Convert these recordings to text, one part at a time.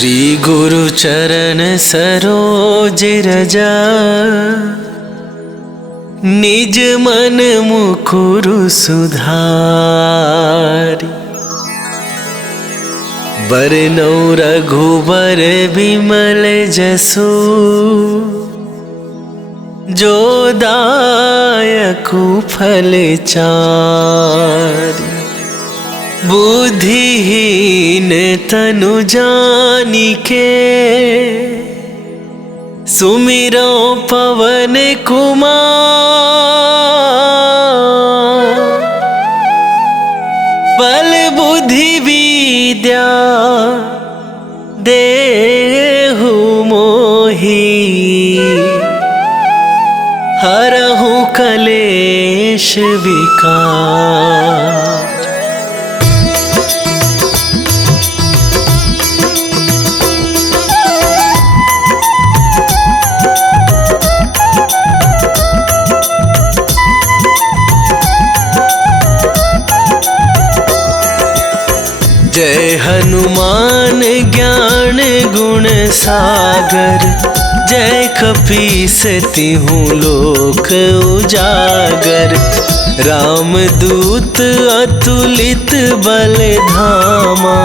श्री गुरु चरण सरोज रजा, निज मन मुकुरु सुधारी। बरनौ रघुबर बिमल जसु, जो दायकु फल चारि। बुद्धिहीन तनु जानिके, सुमिरो पवन कुमार। बल बुद्धि विद्या देहु मोहि, हरहु कलेश विकार। जय हनुमान ज्ञान गुण सागर, जय कपीस तिहुँ लोक उजागर। रामदूत अतुलित बल धामा,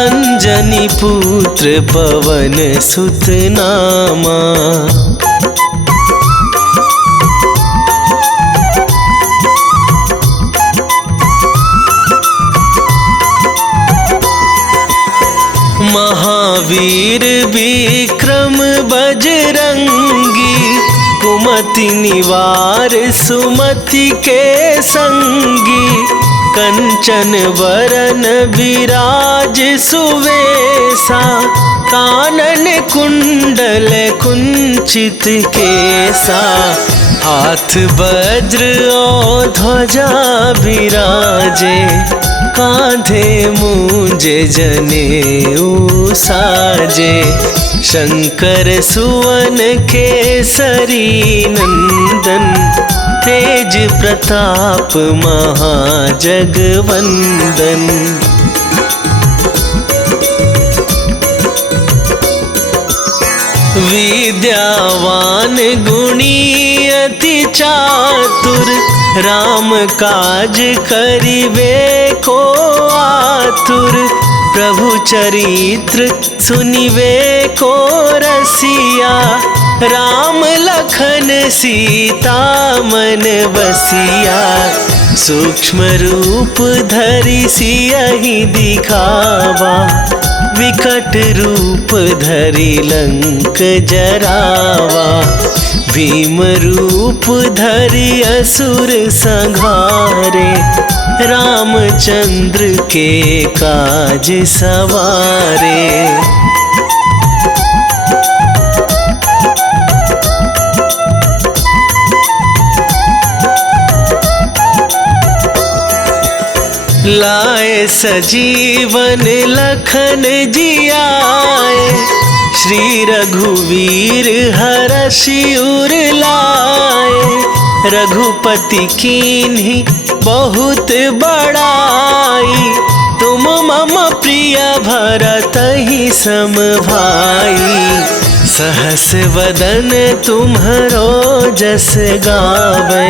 अंजनी पुत्र पवन सुत नामा। महावीर विक्रम बजरंगी, कुमति निवार सुमति के संगी। कंचन बरन विराज सुवेसा, कानन कुंडल कुंचित केसा। हाथ वज्र और ध्वजा विराजे, कांधे मूंज जनेऊ साजे। शंकर सुवन केसरी नंदन, तेज प्रताप महाजगवंदन। विद्यावान गुणी अति चातुर, राम काज करिबे को आतुर। प्रभु चरित्र सुनिबे को रसिया, राम लखन सीता मन बसिया। सूक्ष्म रूप धरि सियहि दिखावा, विकट रूप धरि लंक जरावा। भीम रूप धरि असुर संहारे, रामचंद्र के काज सवारे। लाए सजीवन लखन जियाए, श्री रघुवीर हरषि उर लाए। रघुपति कीन्ही बहुत बड़ाई, तुम मम प्रिय भरतहि सम भाई। सहस वदन तुम्हरो जस गावे,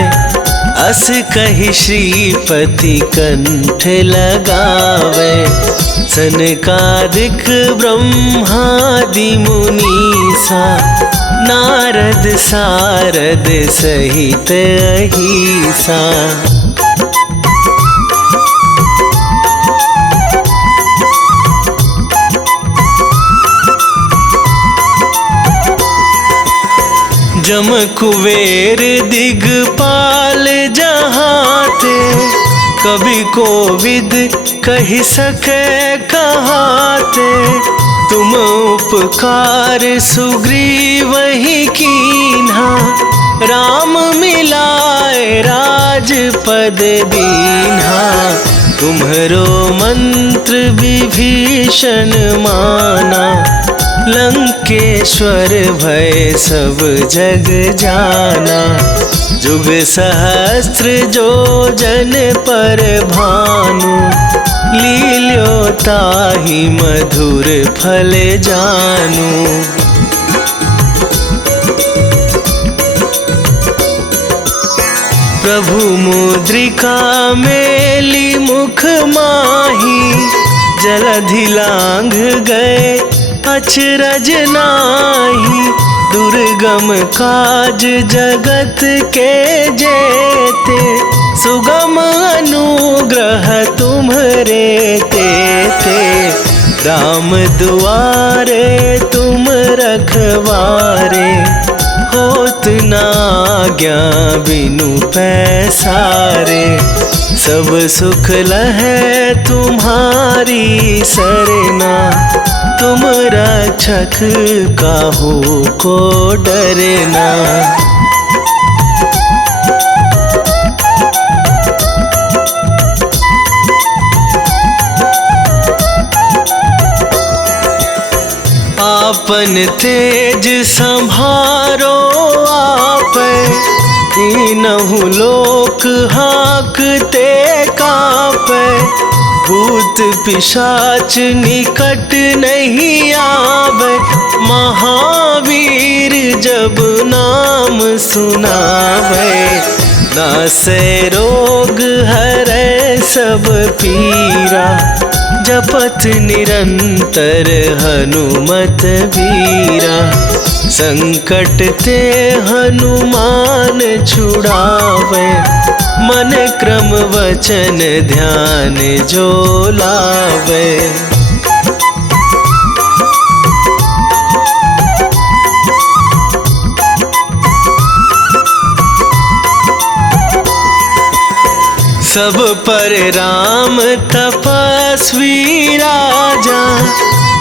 अस कहि श्रीपति कंठ लगावे। सनकादिक ब्रह्मादि मुनीसा, नारद सारद सहित अहिसा। जम कुबेर दिगपाल जहाते, कभी कोविद कहि सके कहाते। तुम उपकार सुग्रीवहि कीन्हा, राम मिलाए राजपद दीन्हा। तुम्हरो मंत्र विभीषण माना, लंकेश्वर भय सब जग जाना। जुग सहस्त्र जो जन पर भानु, लील्यो ताहि मधुर फल जानु। प्रभु मुद्रिका मेली मुख माही, जलधि लांघ गए अचरज नाहि। दुर्गम काज जगत के जेते, सुगम अनुग्रह तुम्हरे तेते। राम दुआरे तुम रखवारे, होत न आज्ञा बिनु पैसारे। सब सुख लहै तुम्हारी सरना, तुम रक्षक काहू को डरना। आपन तेज संभारो आपै, तीनहु लोक हाँकते कापै। भूत पिशाच निकट नहीं आवे, महावीर जब नाम सुनावे। नासै रोग हरै सब पीरा, जपत निरंतर हनुमत बीरा। संकट ते हनुमान छुड़ावे, मन क्रम वचन ध्यान जो लावे। सब पर राम तपस्वी राजा,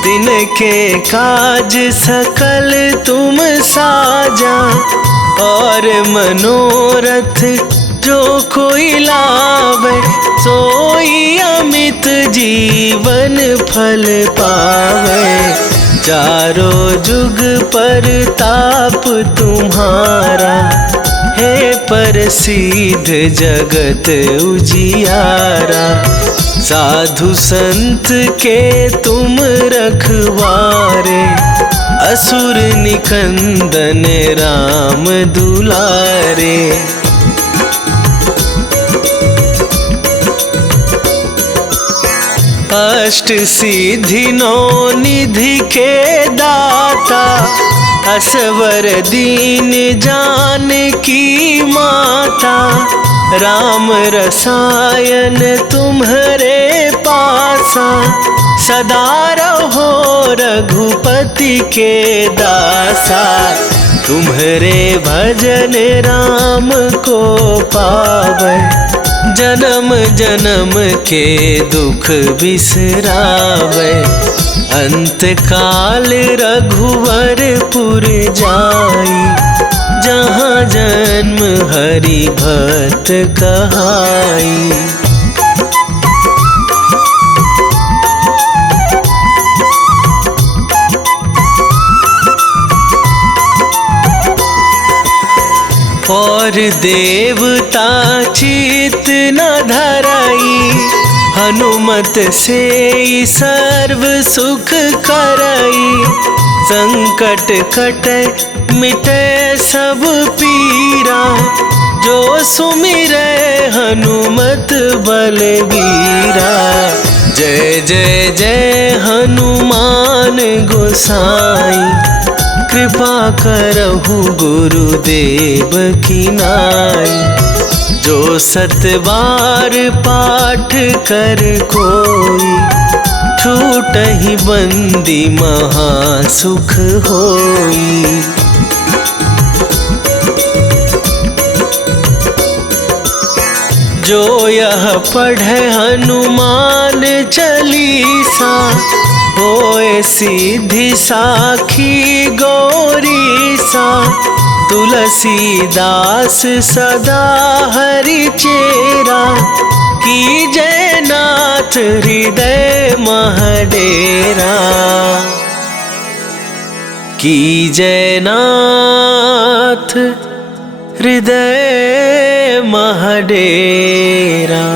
तिनके काज सकल तुम साजा। और मनोरथ जो कोई लावे, सोई अमित जीवन फल पावे। चारों जुग पर ताप तुम्हारा, हे प्रसिद्ध जगत उजियारा। साधु संत के तुम रखवारे, असुर निकंदन राम दुलारे। अष्ट सिद्धि नौ निधि के दाता, असवर दीन जानकी माता। राम रसायन तुम्हरे पासा, सदा रहो रघुपति के दासा। तुम्हरे भजन राम को पावै, जन्म जन्म के दुख बिसरावे। अंत काल रघुवरपुर जाई, जहाँ जन्म हरि भक्त कहाई। और देवता चित न धराई, हनुमत से सर्व सुख करई। संकट कटे मिटे सब पीरा, जो सुमिरै हनुमत बलबीरा। जय जय जय हनुमान गोसाई, कृपा करहु गुरुदेव की नाई। जो सत बार पाठ कर कोई, छूटहि बंदी महा सुख होई। जो यह पढ़े हनुमान चालीसा, होए सिद्धि साखी गौरीसा। तुलसीदास सदा हरि चेरा, कीजय नाथ हृदय मह डेरा। की जयनाथ हृदय महडेरा।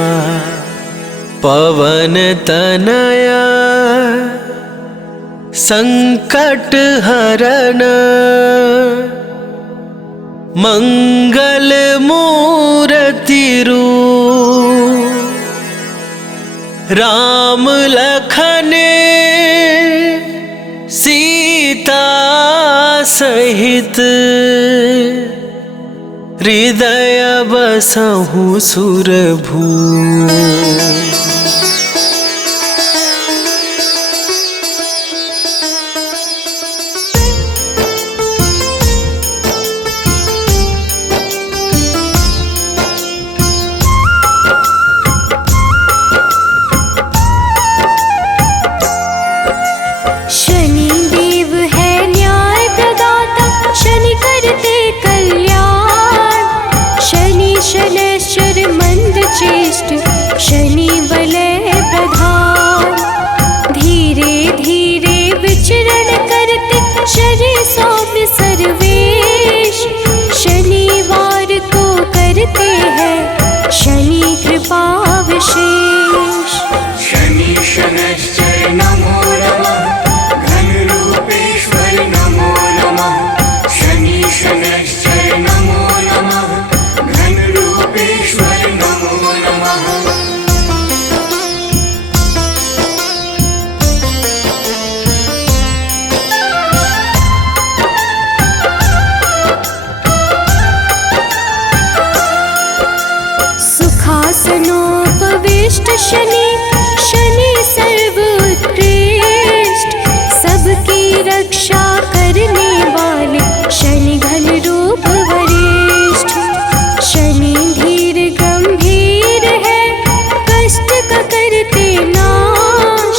पवन तनया संकट हरण मंगल मूर्ति रूप। राम लखन सीता सहित हृदय बसहु सुरभू। शनि वलय प्रधान, धीरे धीरे विचरण करते शनि सौम्य सर्वेश। शनिवार को करते हैं शनि कृपा विशेष। शनि शनैश्चर नमो नमः, घन रूपेश्वर नमो नमः। शनि शनैश्चर नमो नमः, घन रूपेश्वर नमो नमः। सुखासनोपविष्ट शनि, शनि सर्वोत्कृष्ट। सबकी रक्षा करने वाले शनि घन रूप वरिष्ठ। शनि धीर गंभीर है, कष्ट का करते नाश।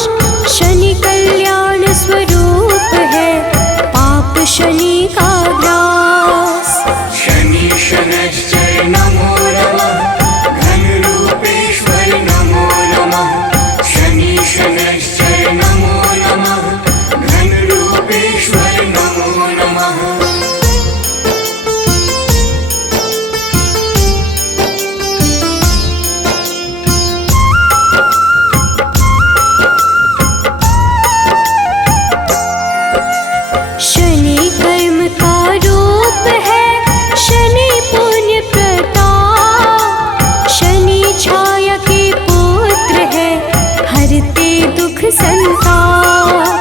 शनि कल्याण स्वरूप है, पाप शनि का ग्रास। शनि शनैश्चर नमो नमः, घन रूपेश्वर नमो नमः। शनि शनैश्चर नमो नमः, घन रूपेश्वर नमो नमः। शनि कर्म का रूप है, शनि पुण्य प्रताप। शनि छाया के पुत्र है, हरते दुख संताप।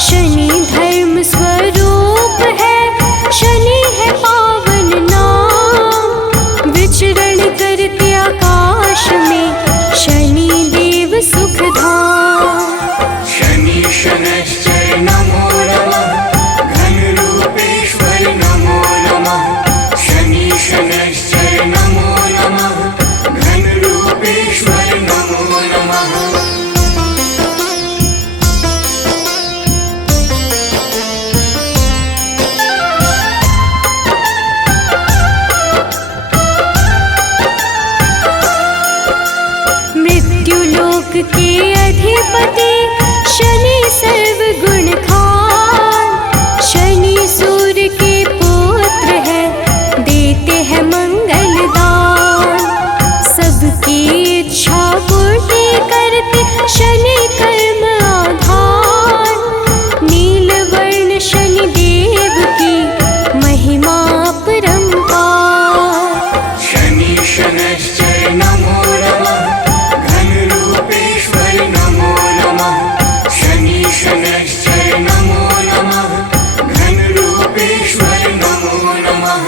शनि धर्म स्वरूप है, शनि है पावन नाम। विचरण करते आकाश में शनि देव सुखधाम। शनि शनैश्चर नमो नमः, घन रूपेश्वर नमो नमः। शनि शनैश्चर नमो नमः, घन रूपेश्वर नमो नमः। मृत्युलोक के अधिपति शनि सर्वगुण खान। शनि सूर्य के पुत्र है, देते हैं मंगल दान। सबकी इच्छा पूर्ति करते शनि कर्म आधान। नीलवर्ण शनि देव की महिमा अपरंपार। शनि शनैश्चर नमो नमः, घन रूपेश्वर नमो नमः। शनि शनैश्चर नमो नमः, घन रूपेश्वर नमो नमः।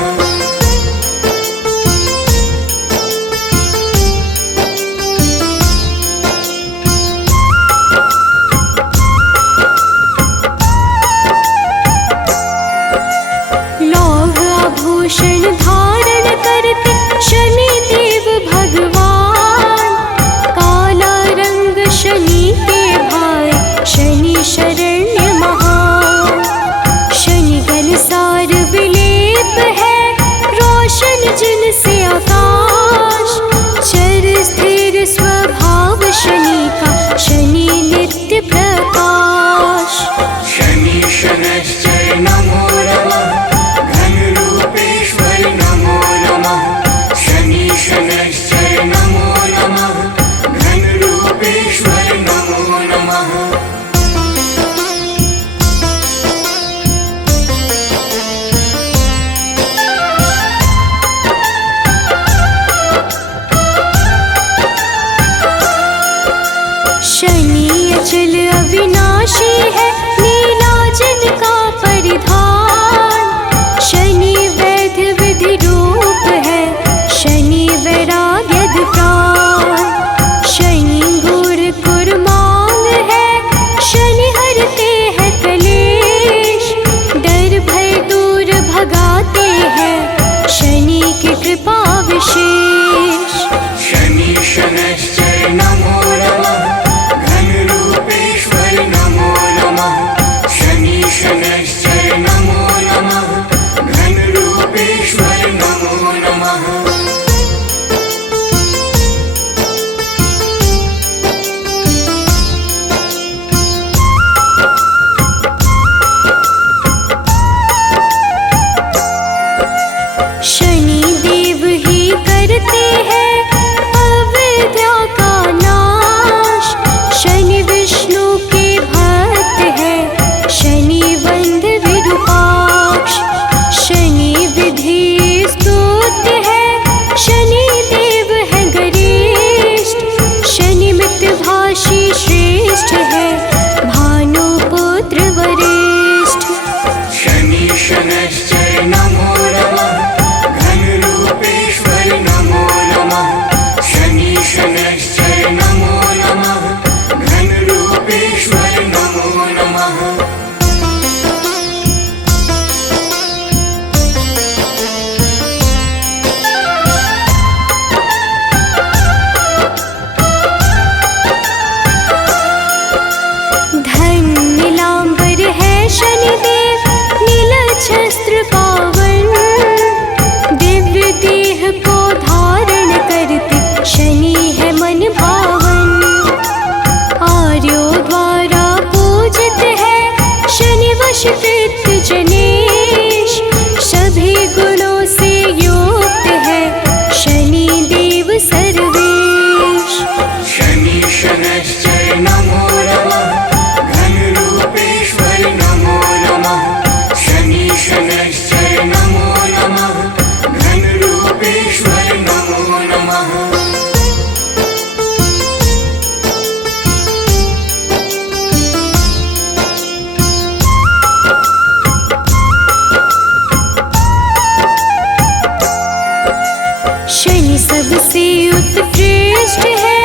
सबसे उत्कृष्ट है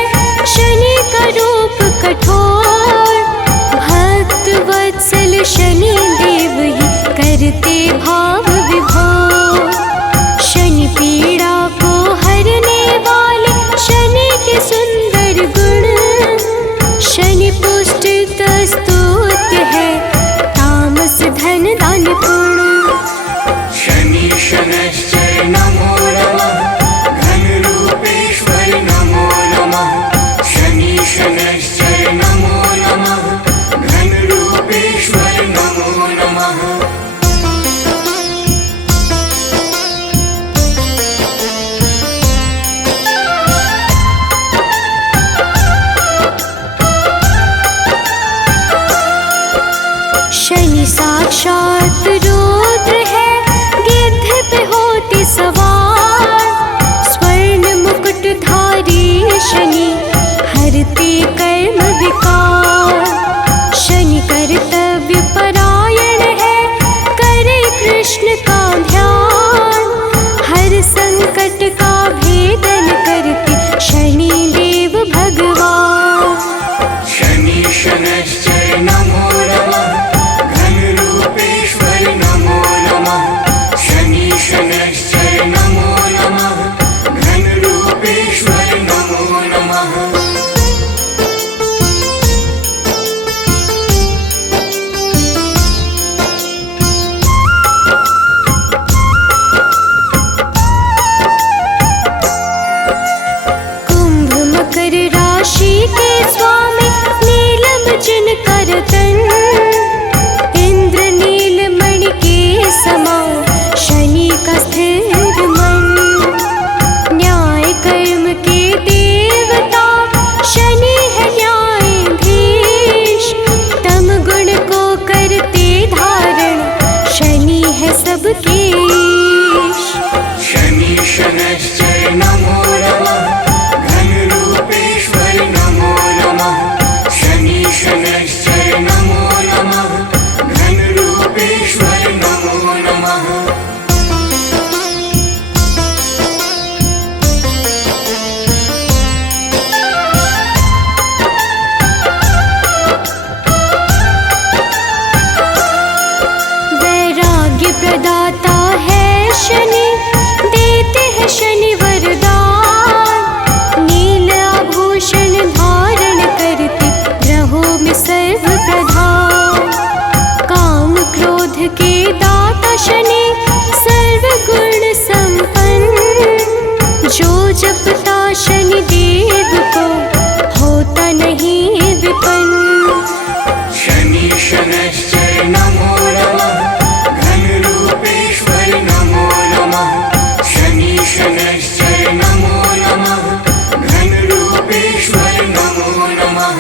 शनि का रूप कठोर। भक्त वत्सल शनि देव ही करते भाव विभोर। शनि पीड़ा को हरने वाले शनि के सुंदर गुण। शनि पुष्ट स्तुत्य है तामस धन दान पुण्य। शनि शनैश्चर नमो नमः घनरूपेश्वर नमो नमः। शनि शनैश्चर नमो नमः घनरूपेश्वर नमो नमः। शनि साक्षात रुद्र है गिद्ध पे होते सवार। स्वर्ण मुकुटधारी शनि हरते कर्म विकार। शनि कर्तव्य परायण है करे कृष्ण का ध्यान। हर संकट का भेदन करते शनि देव भगवान। शनि शनैश्चर नमो नमः घनरूपेश्वर नमो नमः। शनि शनैश्चर नमो नमः घनरूपेश्वर नमो नमः। कुंभ मकर राशि के स्वामी नीलम जिनकर तन। इंद्र नीलमणि के समान शनि का स्थिर मन। न्याय कर्म के देवता शनि है न्यायाधीश। तम गुण को करते धारण शनि है सबके ईश। शनि शनैश्चर नमो नमः घनरूपेश्वर नमो नमः। शनि शनैश्चर नमो नमः घनरूपेश्वर नमो नमः। वैराग्य प्रदाता है शनि देते हैं शनि वरदान। नील आभूषण धारण करते ग्रहों में सर्व प्रधान। काम क्रोध के दाता शनि सर्व गुण संपन्न। जो जपता शनि देव को होता नहीं विपन्न। शनि शनैश्चर नमो नमः घनरूपेश्वर नमो नमः। शनि शनैश्चर नमो नमः घनरूपेश्वर नमो नमः।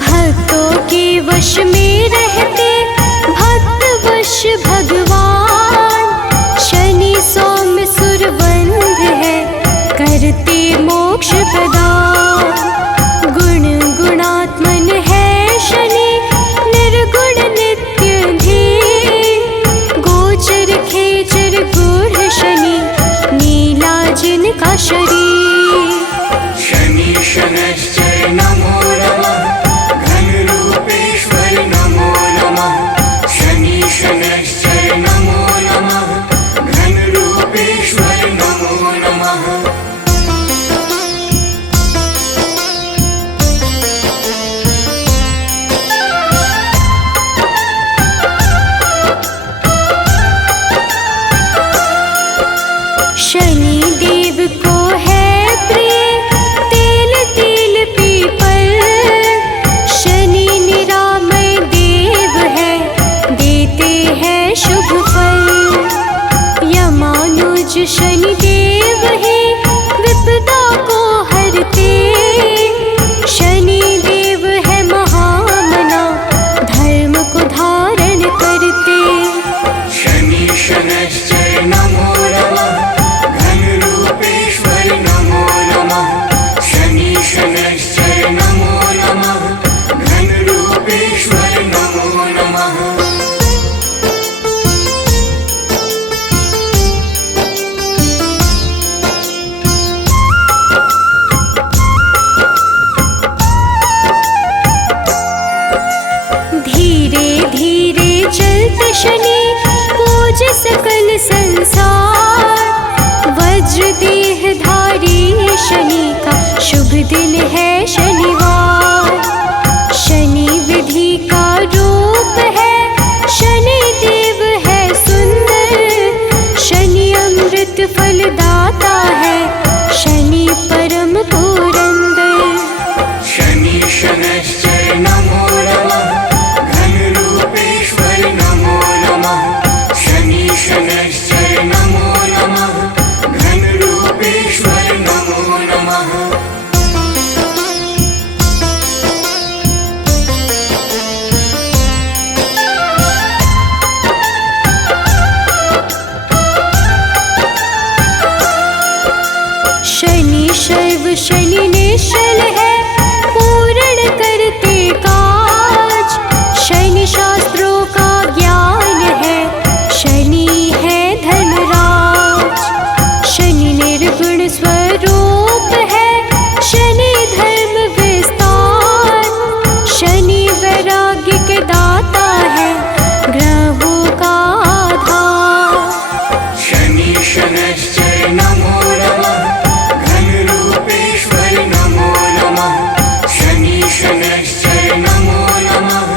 भक्तों के वश में रहते भक्त वश भगवान। शनि सौम्य सुरवंध है करते मोक्ष प्रदान। गुण गुणात्मन है शनि निर्गुण नित्य धीर। गोचर खेचर गूढ़ शनि नीला जिनका शरीर। शनि शनैश्चर नमो नमः घनरूपेश्वर नमो नमः। शनि शनैश्चर नमो नमः घनरूपेश्वर नमो नमः। शुभ दिन है शनिवार। शनि विधि का रूप है, शनि देव है सुंदर। शनि अमृत फलदाता है, शनि परम पुरंदर। शनि शनैश्चर नमो नमः, घनरूपेश्वर नमो नमः। शनि शनैश्चर नमो नमः, घनरूपेश्वर नमो नमः। शनि शैव शनि निश्चल है, पूर्ण करते काज। शनि शास्त्रों का ज्ञान है, शनि है धर्मराज। शनि निर्गुण स्वरूप है, शनि धर्म विस्तार। शनि वैराग्य के दाता है, ग्रहों का आधार। शनि शनैश्चर नमो नमः, घनरूपेश्वर नमो नमः। शनि शनैश्चर नमो नमः,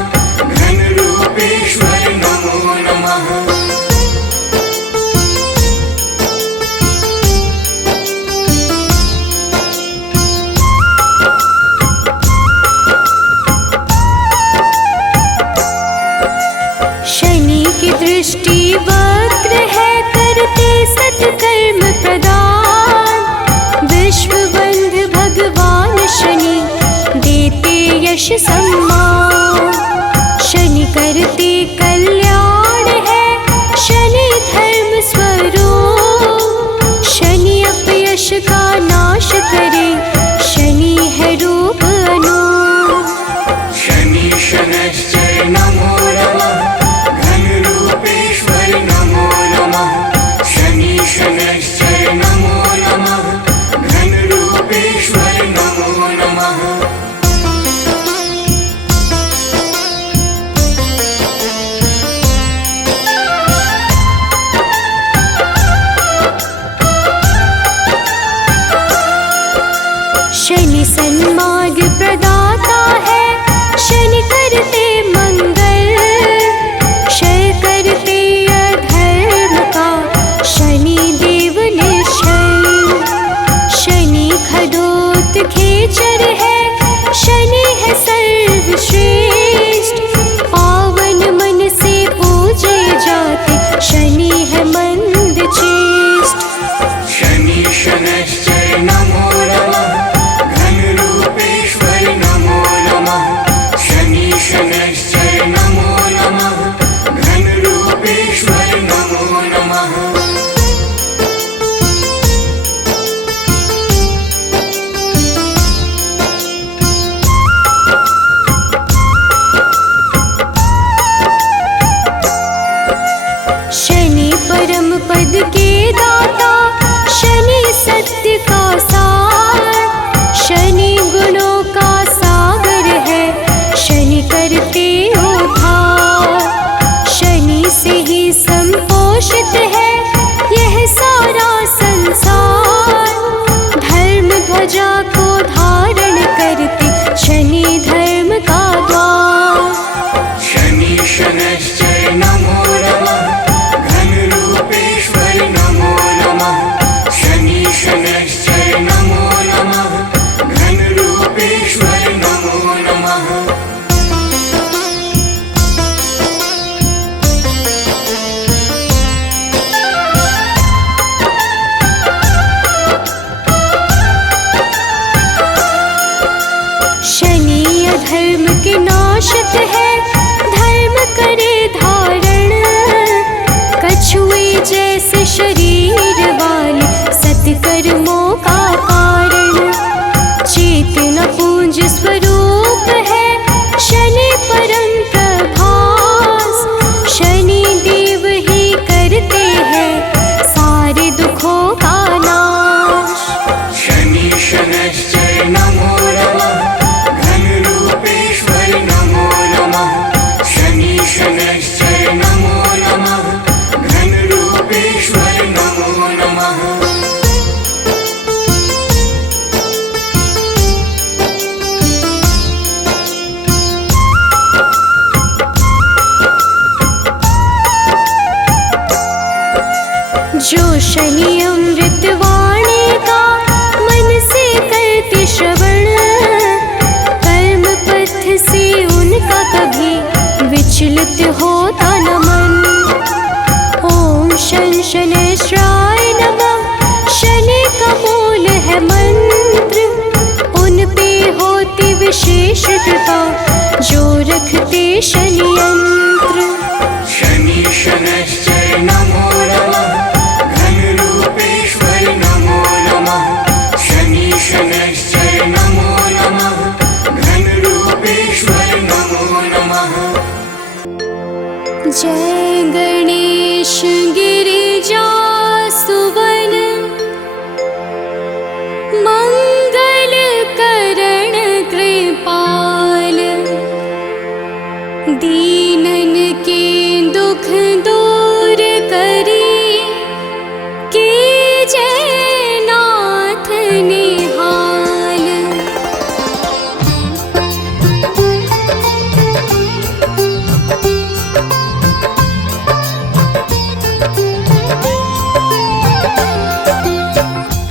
घनरूपेश्वर नमो नमः। शनि की दृष्टि वक्र है, करते सत्कर्म प्रदान। विश्व बंधु भगवान शनि, देते यश सम्मान। शनि करते कल्याण है, शनि धर्म स्वरूप। शनि अपयश का नाश करे, शनि है रूप अनूप। शनि शनैश्चर नमो नमः, घनरूपेश्वर नमो नमः। शनि शनैश्चर नमो नमः, घनरूपेश्वर नमो नमः। शनि सन्मार्ग प्रदाता है, शनि करते मंगल। क्षय करते अधर्म का, शनि देव निश्चल। शनि खदोत खेचर है, शनि है सर्वश्रेष्ठ। पावन मन से पूजे जाते, शनि है मंद चेष्ट। शनि शनैश्चर नमो नमः, घनरूपेश्वर नमो नमः। शनि शनैश्चर नमो नमः, घनरूपेश्वर नमो नमः। शनि परम पद के दाता, शनि सत्य का सार। शनि गुणों का सागर है, शनि करते उद्धार। शनि से ही संपोषित है, यह सारा संसार। धर्म ध्वजा को धारण करते, शनि धर्म का द्वार। शनि शनैश्चर नमो नमः, घनरूपेश्वर नमो नमः। शनि शनैश्चर नमो नमः, घनरूपेश्वर नमो नमः। शनि अधर्म के नाशक है, धर्म करे धारण। कछुए जैसे शरीर वाले, सत्कर्मों का कारण। चेतना पूंज स्वरूप है, शनि परम प्रभास। शनि देव ही करते हैं, सारे दुखों का नाश। शनि शनैश्चर नमो नमः, घनरूपेश्वर नमो नमः। शनि अमृतवाणी का मन से करते श्रवण, कर्म पथ से उनका कभी विचलित होता न मन। ओम शन शनैश्चराय नमः, शनि का मूल है मंत्र, उन पे होती विशेष कृपा जो रखते शनि यंत्र। शनि शनैश्चर नमो नमः, घनरूपेश्वर नमो नमः। शनि शनैश्चर नमो नमः, घनरूपेश्वर नमो नमः। जय गणेश गिरिजा सुवन, मंगल करण कृपाल, दीनन के दुख दूर करी, कीजय नाथ निहाल।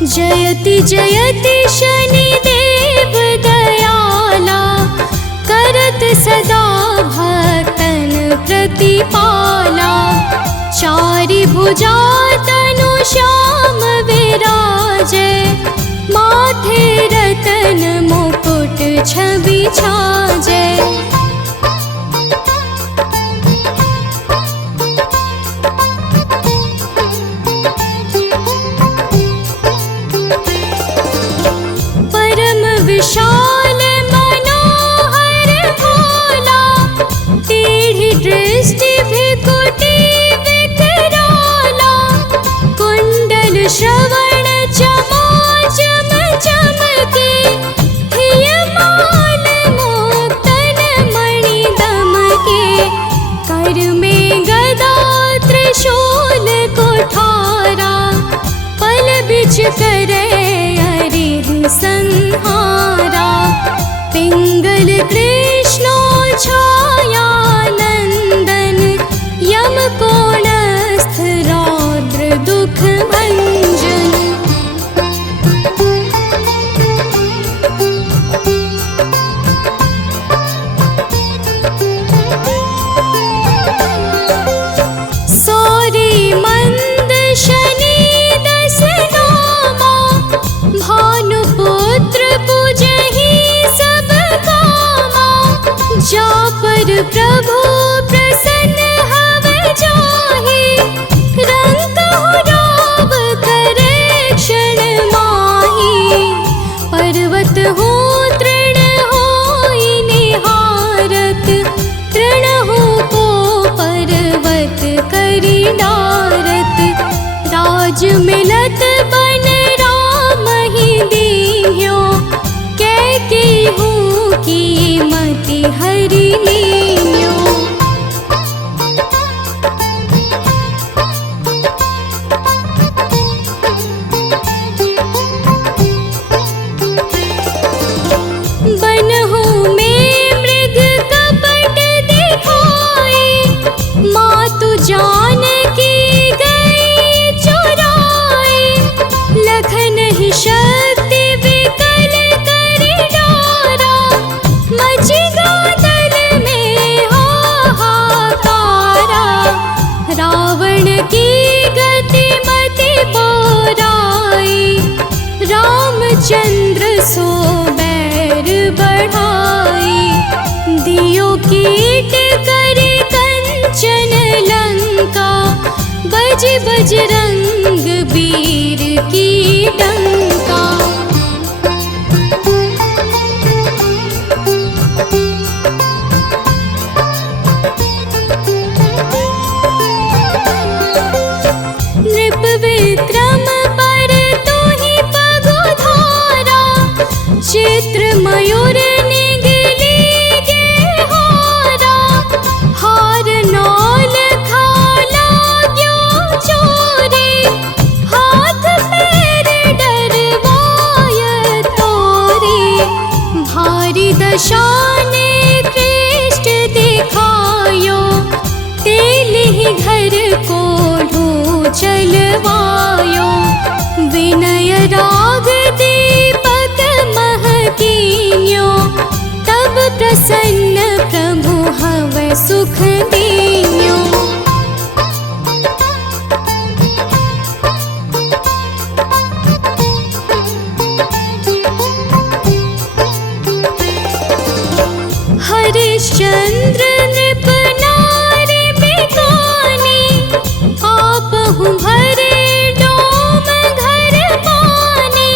जयति जयति शनिदेव दयाला, करत सदा भक्तन प्रतिपाला। चारि भुजा तनु श्याम विराजे, माथे रतन मुकुट छवि छाजे। विशाल मनोहर भोला, टेढ़ी दृष्टि भृकुटी विकराला। कुंडल श्रवण चमाचम चमके, हियमाल मुक्तन मणि दमके। कर में गदा त्रिशूल कुठारा, पल बिच करे संहारा। पिंगल कृष्णो छाया नंदन, यम कोणस्थ रौद्र दुख भंजन। सौरी मंद शनि दस नामा, भानुपुत्र पूजहि सब कामा। जा पर प्रभु प्रसन्न हव जाहि, रंकहु राव करे क्षण माहि। पर्वत हो तृण होई निहारत, तृणहु को पर्वत करि डारत। राज मिलत बन दीन्यो, कैकेयी की मति हरि लीन्यो। बनहु में मृग कपट दिखाए, मातु जानकी गई चुराए। लखन ही शक्ति विकल करि डारा, मचि गादल में हाहाकारा। रावण की गति मति बोराई, रामचंद्र सो बैर बढ़ाई। दियो कीट करि कंचन लंका, बज बजरंग वीर की डंका। नृप विक्रम पर तोहि पगुधारा, चित्र मयूर निगली गे हारा। हार नौल खाला क्यों चोरी, हाथ पैर डरवाय तोरी। भारी दशा ने कृष्ण दिखायो, तेल ही घर को ढूंढ चलवायो। विनय राग दीपक महकीन्यो, तब प्रसन्न प्रभु हवै सुख दीन्यो। हरिश्चंद्र नृप नारी बिकानी, आपहु भरे डोम घर पानी।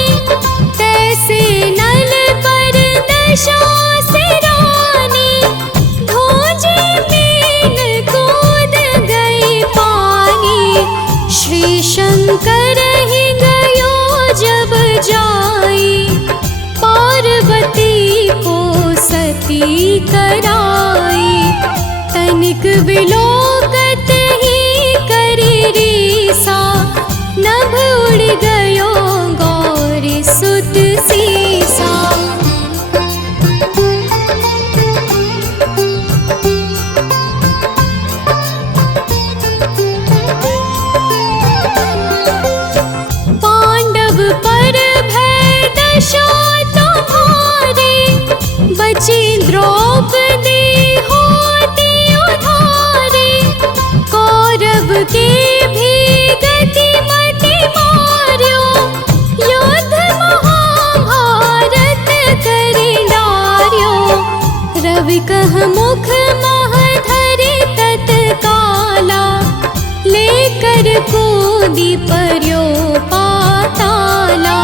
तैसे नल पर दशा सिरानी, धोजे मीन कूद गई पानी। श्री शंकर ही गयो जब जाई, पार्वती को सती कराई। तनिक विलोकत ही करी रीसा, नभ उड़ गयो गौरी सुत सीसा। पांडव पर भय दशा तुम्हारी, बची द्रौपदी होती उधारी। कौरव के भी गति मति मार्यो, युद्ध महाभारत करि डार्यो। रवि कह मुख मह धरि तत्काला, लेकर कूदी पर्यो पाताला।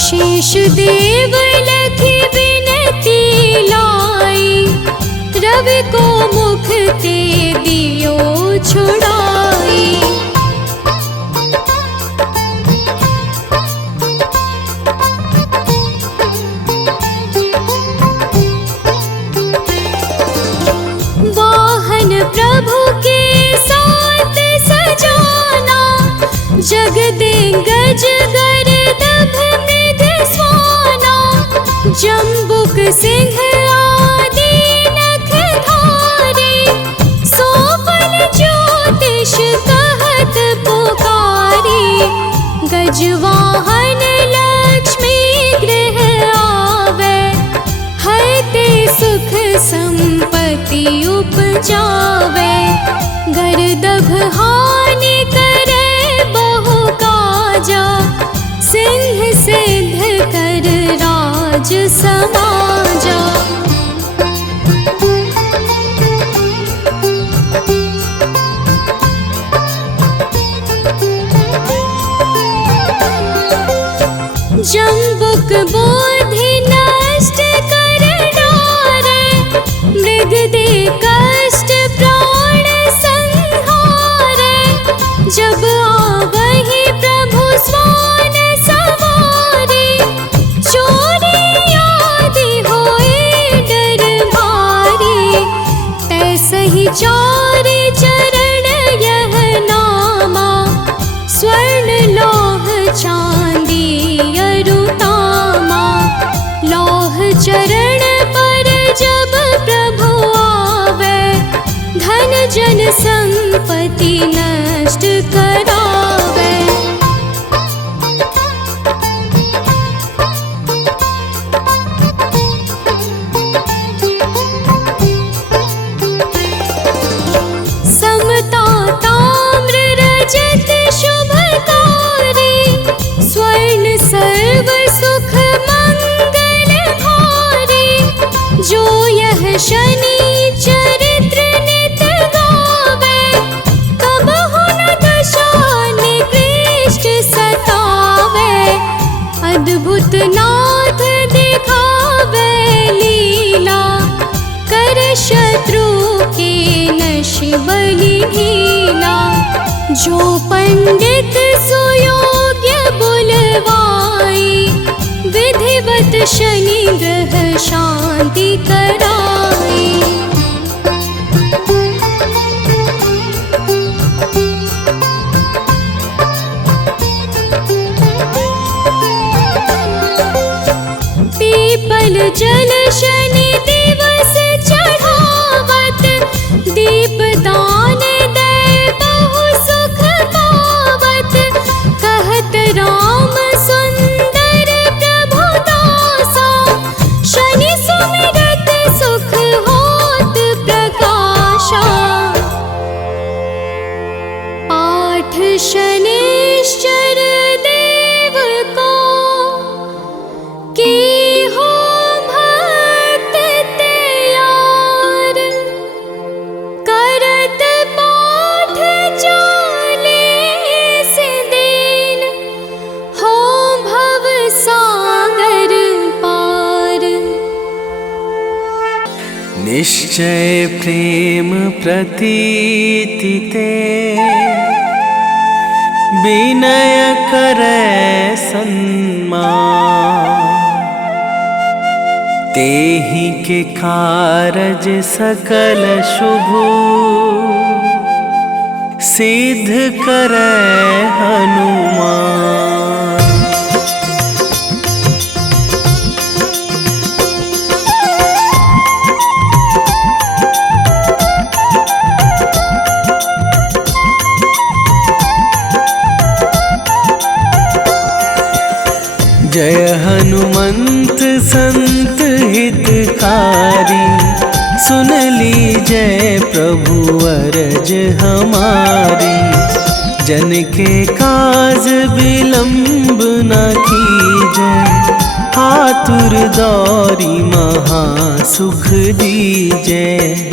शेष देव लखी विनती लाई, रवि को मुख ते दियो छुड़ाई। वाहन प्रभु के साथ सजाना, जगदे गज गर्दभ मृग स्वाना। जम्बुक सिंह आदि नख धारे, सोफल ज्योतिष कहत पुकारी। गजवाहन लक्ष्मी गृह आवे, हरते सुख संपत्ति उपजावे। गर्दभ हानि करे बहु काजा, सिंह सिद्ध कर राज समाजा। जम्बुक बोधि नष्ट कर डारे, मृग दे कष्ट प्राण संहारे। जब आवहि प्रभु स्वान सवारे, चोरी आदि होए डर भारी। तैसहि चारि चरण यह नामा, स्वर्ण लौह चांदी अरुतामा। लौह चरण पर जब प्रभु आवे, धन जन संपत्ति नष्ट करावे। समता ताम्र रजत शुभकारी, स्वर्ण सर्व सुख मंगल भारी। जो यह शनि चरित्र नित गावे, कबहु न दशा निकृष्ट सतावे। अद्भुत नाथ दिखावे लीला, कर शत्रु के नश बलि ढीला। जो पंडित सुयोग्य बुलवाई, विधिवत शनि ग्रह शांति कराई। पीपल जल शनि दिवस चढ़ावत, दीप दान दे बहु सुख पावत। निश्चय प्रेम प्रतीति ते विनय करे सन्मान। तेहि के कारज सकल शुभ सिद्ध करे हनुमान। जय हनुमंत संत हितकारी, सुन लीजय प्रभु अरज हमारी। जन के काज विलंब न कीजय, आतुर दौरी महा सुख दीजय।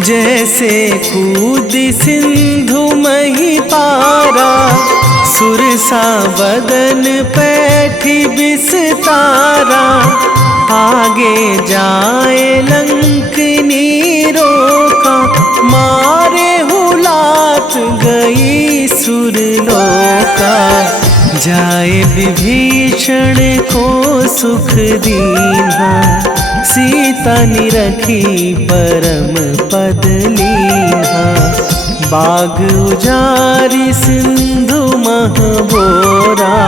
जैसे कूद सिंधु मही पारा, सुरसा बदन पैठी बिस्तारा। आगे जाए लंकनी रोका, मारे हुलात गई सुरलोका। जाए विभीषण को सुख दीन्हा, सीता निरखी परम पद लीन्हा। बाग उजारि सिंधु महबोरा,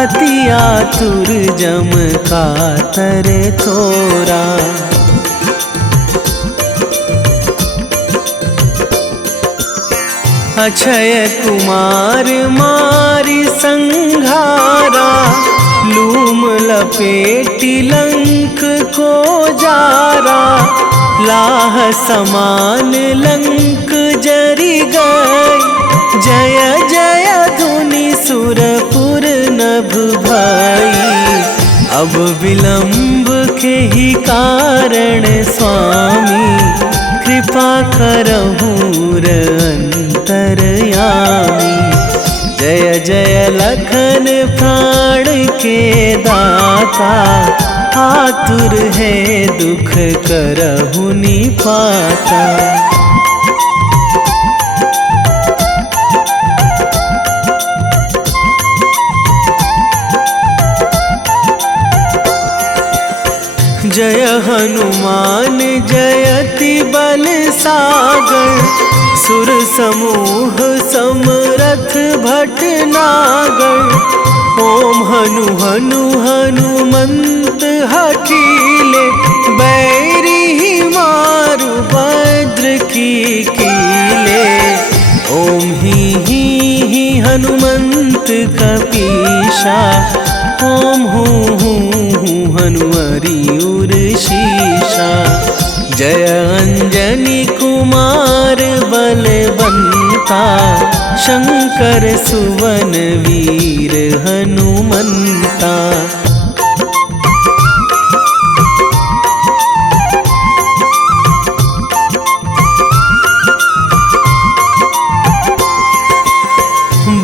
अति आतुर जम कातर तोरा। अक्षय कुमार मारि संघारा, लूम लपेटी लंक को जारा। लाह समान लंक जरि गई, जय जय धुनि सुरपुर नभ भई। अब विलंब के ही कारण स्वामी, कृपा करहु अंतरयामी। जय जय लखन प्राण के दाता, आतुर है दुख करहु निपाता। जय हनुमान जयति बल सागर, सुर समूह समरथ भटनागर। ओम हनु हनु हनुमंत हठीले, बैरी मारु भद्र की कीले। ओम ही हनुमंत कपीशा, ओम हूँ हनुमरि उर शीशा। जय अंजनी कुमार बलवंता, शंकर सुवन वीर हनुमंता।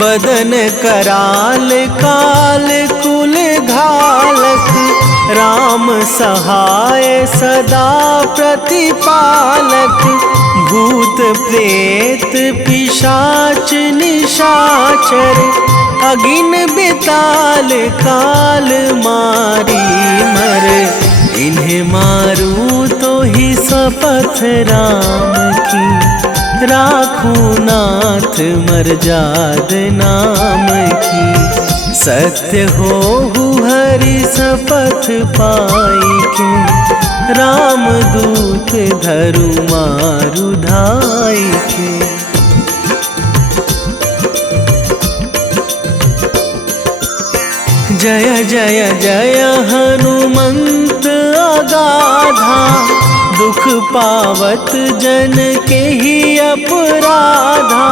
बदन कराल काल कुल घालक, राम सहाय सदा प्रतिपालक। भूत प्रेत पिशाच निशाचर, अगिन बिताल काल मारी मर। इन्हें मारू तो ही शपथ राम की, राखूं नाथ मर्याद नाम की। सत्य हो हरि शपथ पाई के, राम दूत धरु मारु धाई के। जय जय जय हनुमंत अगाधा, दुख पावत जन के ही अपराधा।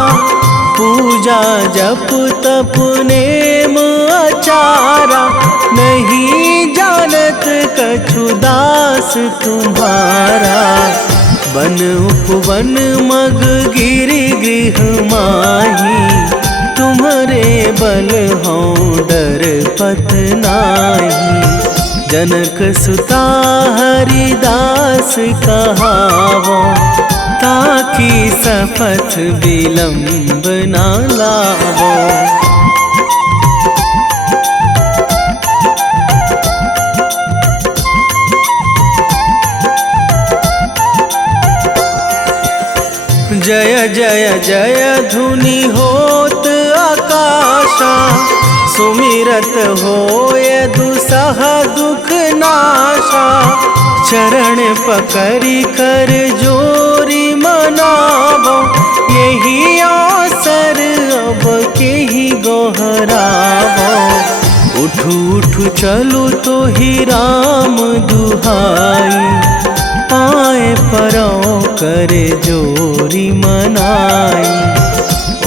पूजा जप तप नेम आचारा, नहीं जानत कछु दास तुम्हारा। वन उपवन मग गिरि गृह माही, तुम्हारे बल हों डर पत नाही। जनक सुता हरिदास कहावो, ताकि सपथ विलंब ना लावो। जय जय जय धुनि होत आकाशा, सुमिरत होय दुसह दुख नाशा। चरण पकड़ी कर जोरी मनावो, यही अवसर अब के ही गोहरावो। उठू उठू चलू तो ही राम दुहाई, पाए परो करे जोरी मनाई।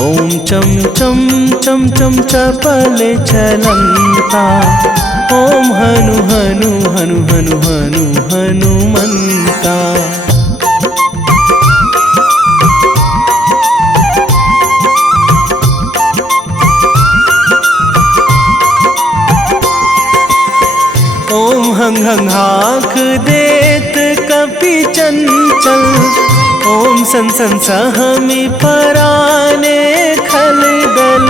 ओम चम चम चम चम चपल चलंता, ओम हनु हनु हनु हनु हनु हनुमंता। ओम हंग हंग हाक देत कपि चंचल, ओम सन सन सहमी पराने खल दल।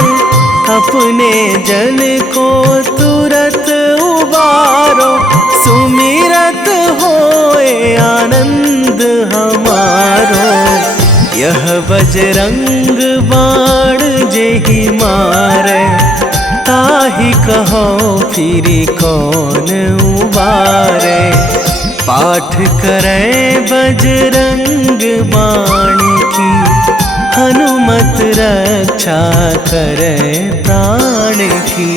अपने जन को तुरत उबारो, सुमिरत होए आनंद हमारो। यह बजरंग बाण जेहि मारे, ताहि कहो फिरी कौन उबारे। पाठ करें बजरंग बाण की, हनुमत रक्षा करें प्राण की।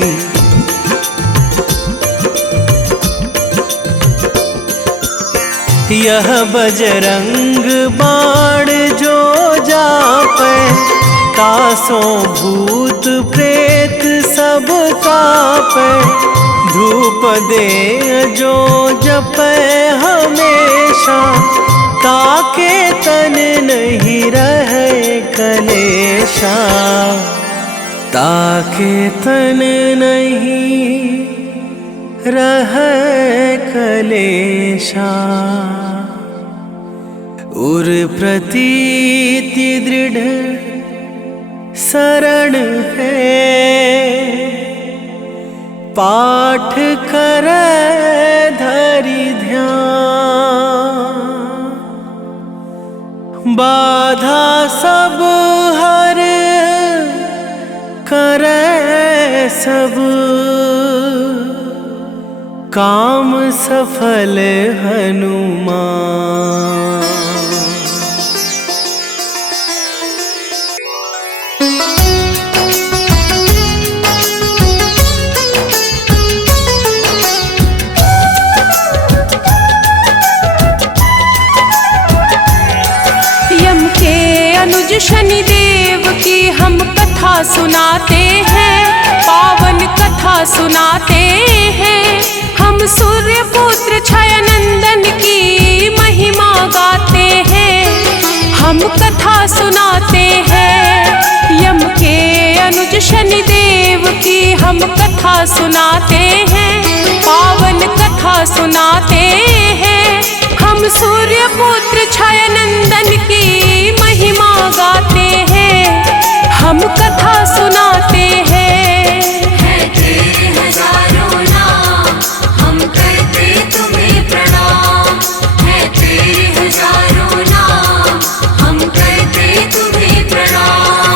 यह बजरंग बाण जो जापे, तासो भूत प्रेत सब कापे। धूप दे जो जपे हमेशा, ताके तन नहीं रहे कलेशा। ताके तन नहीं रहे कलेशा। उर प्रतीति दृढ़ शरण है, पाठ करे धरि ध्यान। बाधा सब हर करे सब, काम सफल हनुमान। अनुज शनिदेव की हम कथा सुनाते हैं, पावन कथा सुनाते हैं। हम सूर्य पुत्र छाया नंदन की महिमा गाते हैं, हम कथा सुनाते हैं। यम के अनुज शनिदेव की हम कथा सुनाते हैं, पावन कथा सुनाते हैं। हम सूर्य पुत्र छाया नंदन की महिमा गाते हैं, हम कथा सुनाते हैं। है तेरे हजारों नाम, हम करते तुम्हें प्रणाम। है तेरे हजारों नाम, हम करते तुम्हें प्रणाम।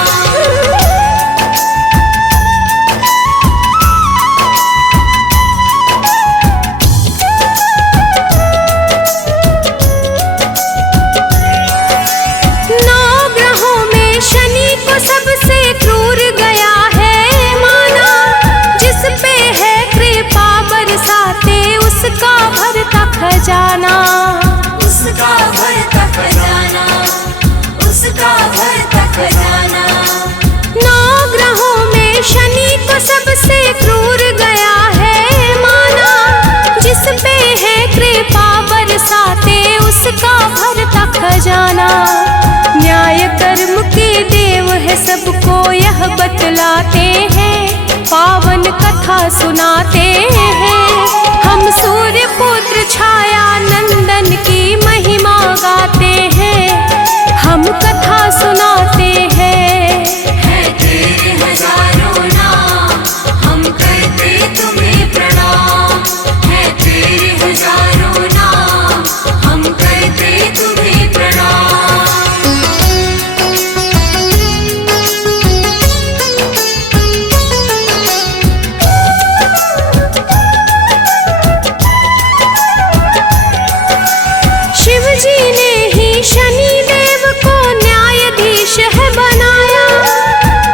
खजाना। न्याय कर्म के देव है सबको यह बतलाते हैं, पावन कथा सुनाते हैं। हम सूर्य पुत्र छाया नंदन की महिमा गाते हैं, हम कथा सुनाते हैं। है तेरे हजारों नाम, हम करते तुम्हें प्रणाम। है तेरे हजारों नाम, हम करते तुम्हें प्रणाम। शिव जी ने ही शनि देव को न्यायाधीश है बनाया,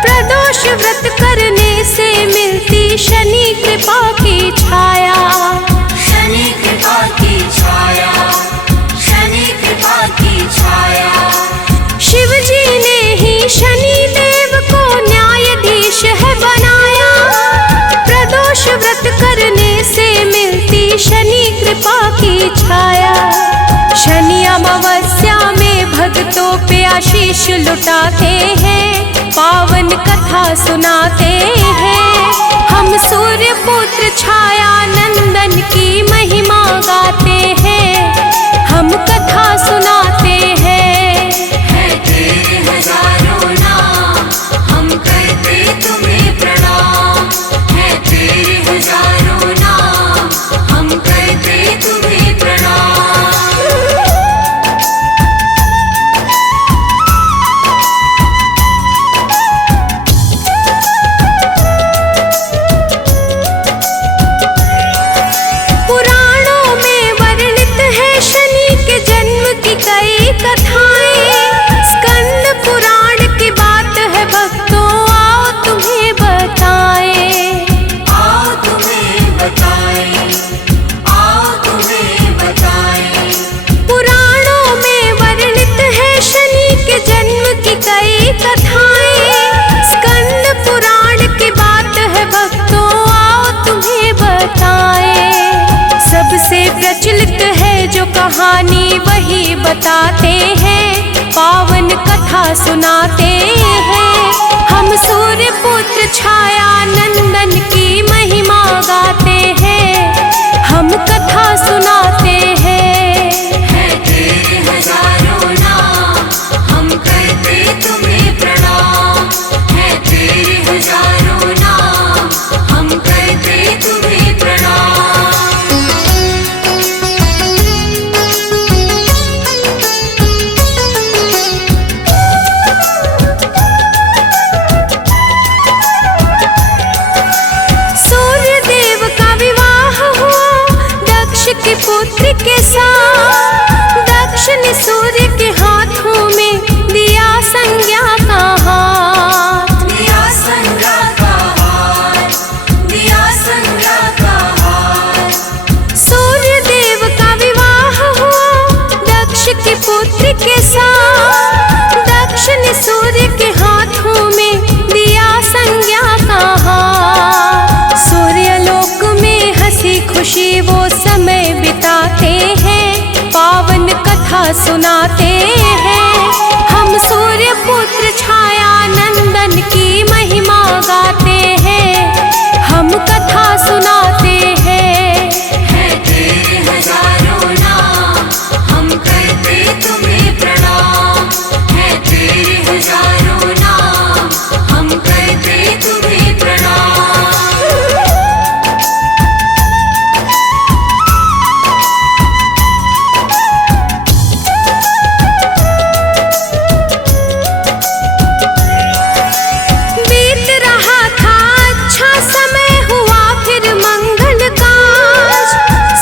प्रदोष व्रत करने से मिलती शनि कृपा की छाया। शनि कृपा की छाया, शनि कृपा की छाया। शिव जी ने ही शनि देव को न्यायाधीश है बनाया, प्रदोष व्रत करने से मिलती शनि कृपा की छाया। शनि अमावस्या में भक्तों पे आशीष लुटाते हैं, पावन कथा सुनाते हैं। हम सूर्य पुत्र छाया नंदन की महिमा गाते हैं, हम कथा सुनाते हैं। है तेरे हजारों नाम, हम करते तुम्हें प्रणाम। है तेरे हजारों नाम, हम करते तुम्हें प्रणाम। पुराणों में वर्णित है शनि के जन्म की कई कथाएं, स्कंद पुराण की बात है भक्तों आओ तुम्हें बताएं। आओ तुम्हें बताएं, आओ तुम्हें बताएं। पुराणों में वर्णित है शनि के जन्म की कई कथाएं, स्कंद पुराण की बात है भक्तों आओ तुम्हें बताएं। सबसे प्रचलित है जो कहानी वही बताते हैं, पावन कथा सुनाते हैं। हम सूर्य पुत्र छाया नंदन की महिमा गाते हैं, हम कथा सुनाते हैं। है तेरे हजारों नाम, हम करते तुम्हें प्रणाम। है तेरे हजारों नाम, हम करते तुम्हें प्रणाम। सूर्य देव का विवाह हुआ दक्ष के पुत्र के साथ, दक्ष ने सूर्य के हाथों में दिया संज्ञा का हाथ। दिया संज्ञा का हार, दिया संज्ञा का हार। सूर्य देव का विवाह हुआ दक्ष के पुत्र के साथ, दक्ष ने सूर्य के हाथों में दिया संज्ञा का हाथ। सूर्य लोक में हंसी खुशी वो समय बिताते हैं, पावन कथा सुनाते हैं। हम सूर्य पुत्र छाया नंदन की महिमा गाते हैं, हम कथा सुनाते हैं। है तेरे हजारों नाम, हम करते तुम्हें प्रणाम। है तेरे हजारों नाम, हम करते तुम्हें प्रणाम। बीत रहा था अच्छा समय हुआ फिर मंगल काज,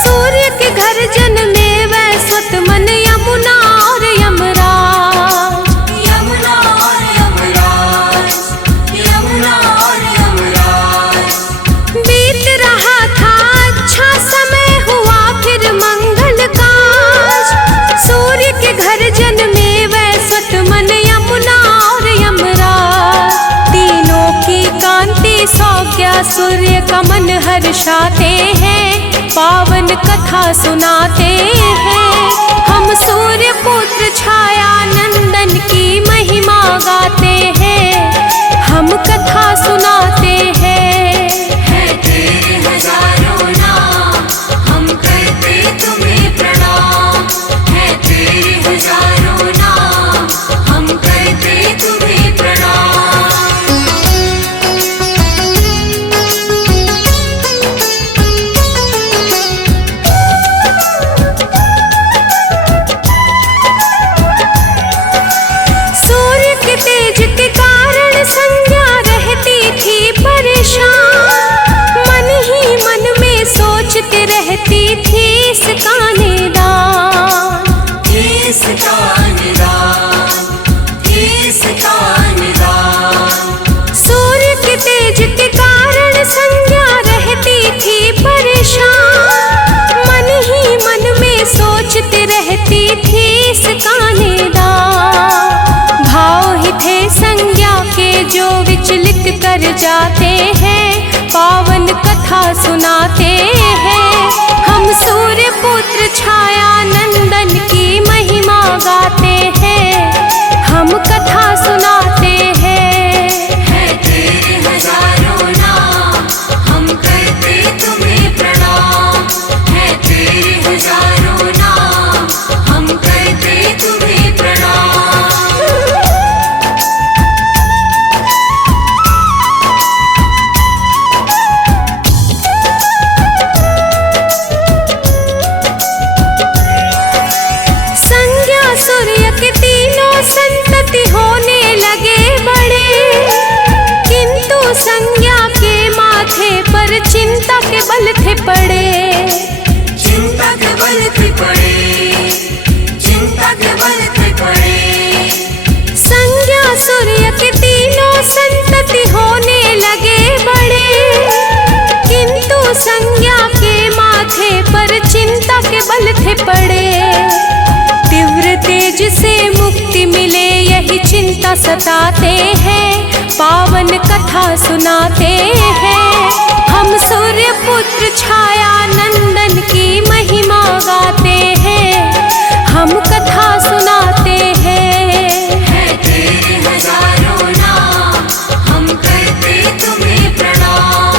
सूर्य के घर जन्मे वैश्वत मन यमुना और यमराज। यमुना और यमराज, यमुना और यमराज। बीत रहा था अच्छा समय हुआ फिर मंगल काज, सूर्य के घर जन्मे वैश्वत मन यमुना और यमराज। तीनों की कांति सौज्ञा सूर्य का मन हर्षाते हैं, पावन कथा सुनाते हैं। हम सूर्य पुत्र छाया नंदन की महिमा गाते हैं, हम कथा सुनाते हैं। है तेरे हजारों नाम, हम करते तुम्हें प्रणाम। है तेरे हजारों नाम, हम करते तुम्हें प्रणाम। सूर्य के तेज के कारण संज्ञा रहती थी परेशान, मन ही मन में सोचते रहती थी इसका निदान। इसका निदान, इसका निदान। सूर्य के तेज के कारण संज्ञा रहती थी परेशान, मन ही मन में सोचते रहती थी इसका निदान। भाव ही थे संज्ञा के जो विचलित कर जाते हैं, पावन कथा सुनाते हैं। हम सूर्य पुत्र छाया नंदन की महिमा गाते हैं, हम कथा सुनाते हैं। है तेरे हजारों नाम, हम करते तुम्हें प्रणाम। है तेरे हजारों नाम, हम करते तुम्हें प्रणाम। संज्ञा सूर्य के तीनों संतति होने लगे बड़े, किंतु संज्ञा के माथे पर चिंता के बल थे पड़े। चिंता के बल थे पड़े, चिंता के बल थे पड़े। संज्ञा सूर्य के तीनों संतति होने लगे बड़े, किंतु संज्ञा के माथे पर चिंता के बल थे पड़े। तीव्र तेज से मुक्ति मिले यही चिंता सताते हैं, पावन कथा सुनाते हैं। हम सूर्य पुत्र छाया नंदन की महिमा गाते हैं, हम कथा सुनाते हैं। है तेरे हजारों नाम, हम करते तुम्हें प्रणाम।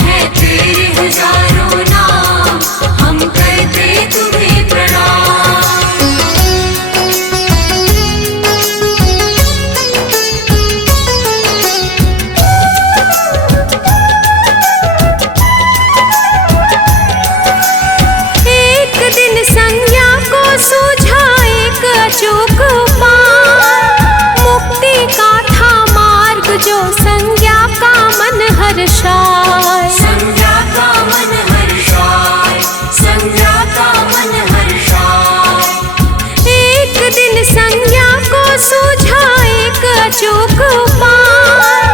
है तेरे हजारों नाम, हम करते तुम्हें प्रणाम। एक दिन संज्ञा को सूझा एक अचूक उपाय, मुक्ति का था मार्ग जो संज्ञा का मन हर्षाए। संज्ञा का मन हर्षाए, संज्ञा का मन हर्षाए। एक दिन संज्ञा को सूझा एक अचूक उपाय,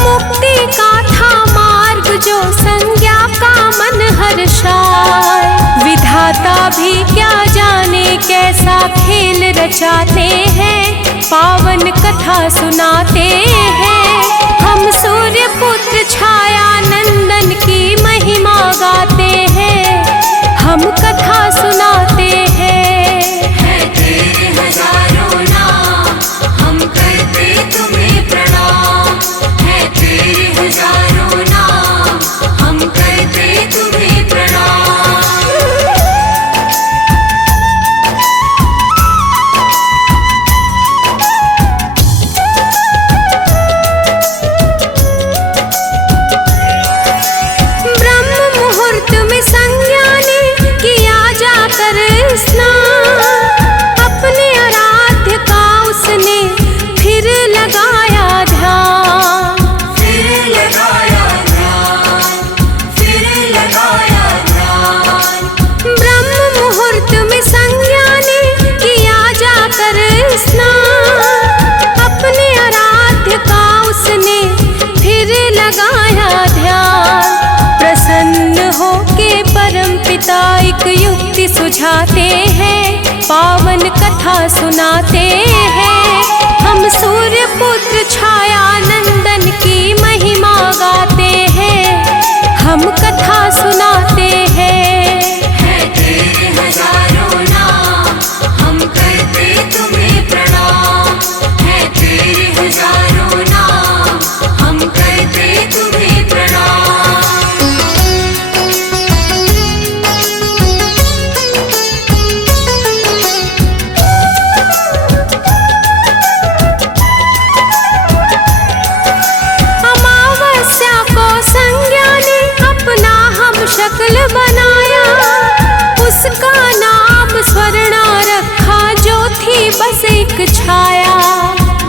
मुक्ति का था मार्ग जो संज्ञा का मन हर्षाए। विधाता भी क्या जाने कैसा खेल रचाते हैं, पावन कथा सुनाते हैं। हम सूर्य पुत्र छाया नंदन की महिमा गाते हैं, हम कथा सुनाते हैं। है तेरे हजारों नाम, हम करते तुम्हें प्रणाम। है तेरे हजारों नाम, हम करते तुम्हें प्रणाम। हजारों नाम, हम करते तुम्हें प्रणाम। अमावस्या को संज्ञा ने अपना हम शक्ल बनाया, उसका नाम स्वर्णा रखा जो थी बस एक छाया।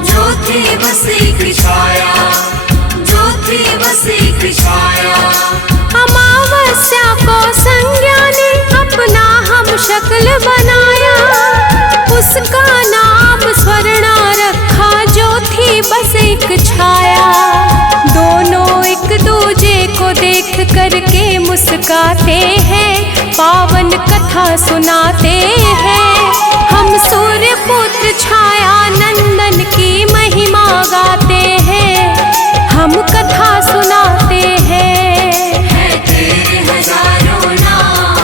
जो थी बस एक छाया, जो थी बस एक छाया। अमावस्या को संज्ञा ने अपना हम शक्ल बनाया, उसका नाम स्वर्णा रखा जो थी बस एक छाया। दोनों एक दूजे को देख करके मुस्काते हैं, पावन कथा सुनाते हैं। हम सूर्य पुत्र छाया नंदन की महिमा गाते हैं, हम कथा सुनाते हैं। है तेरे हजारों नाम,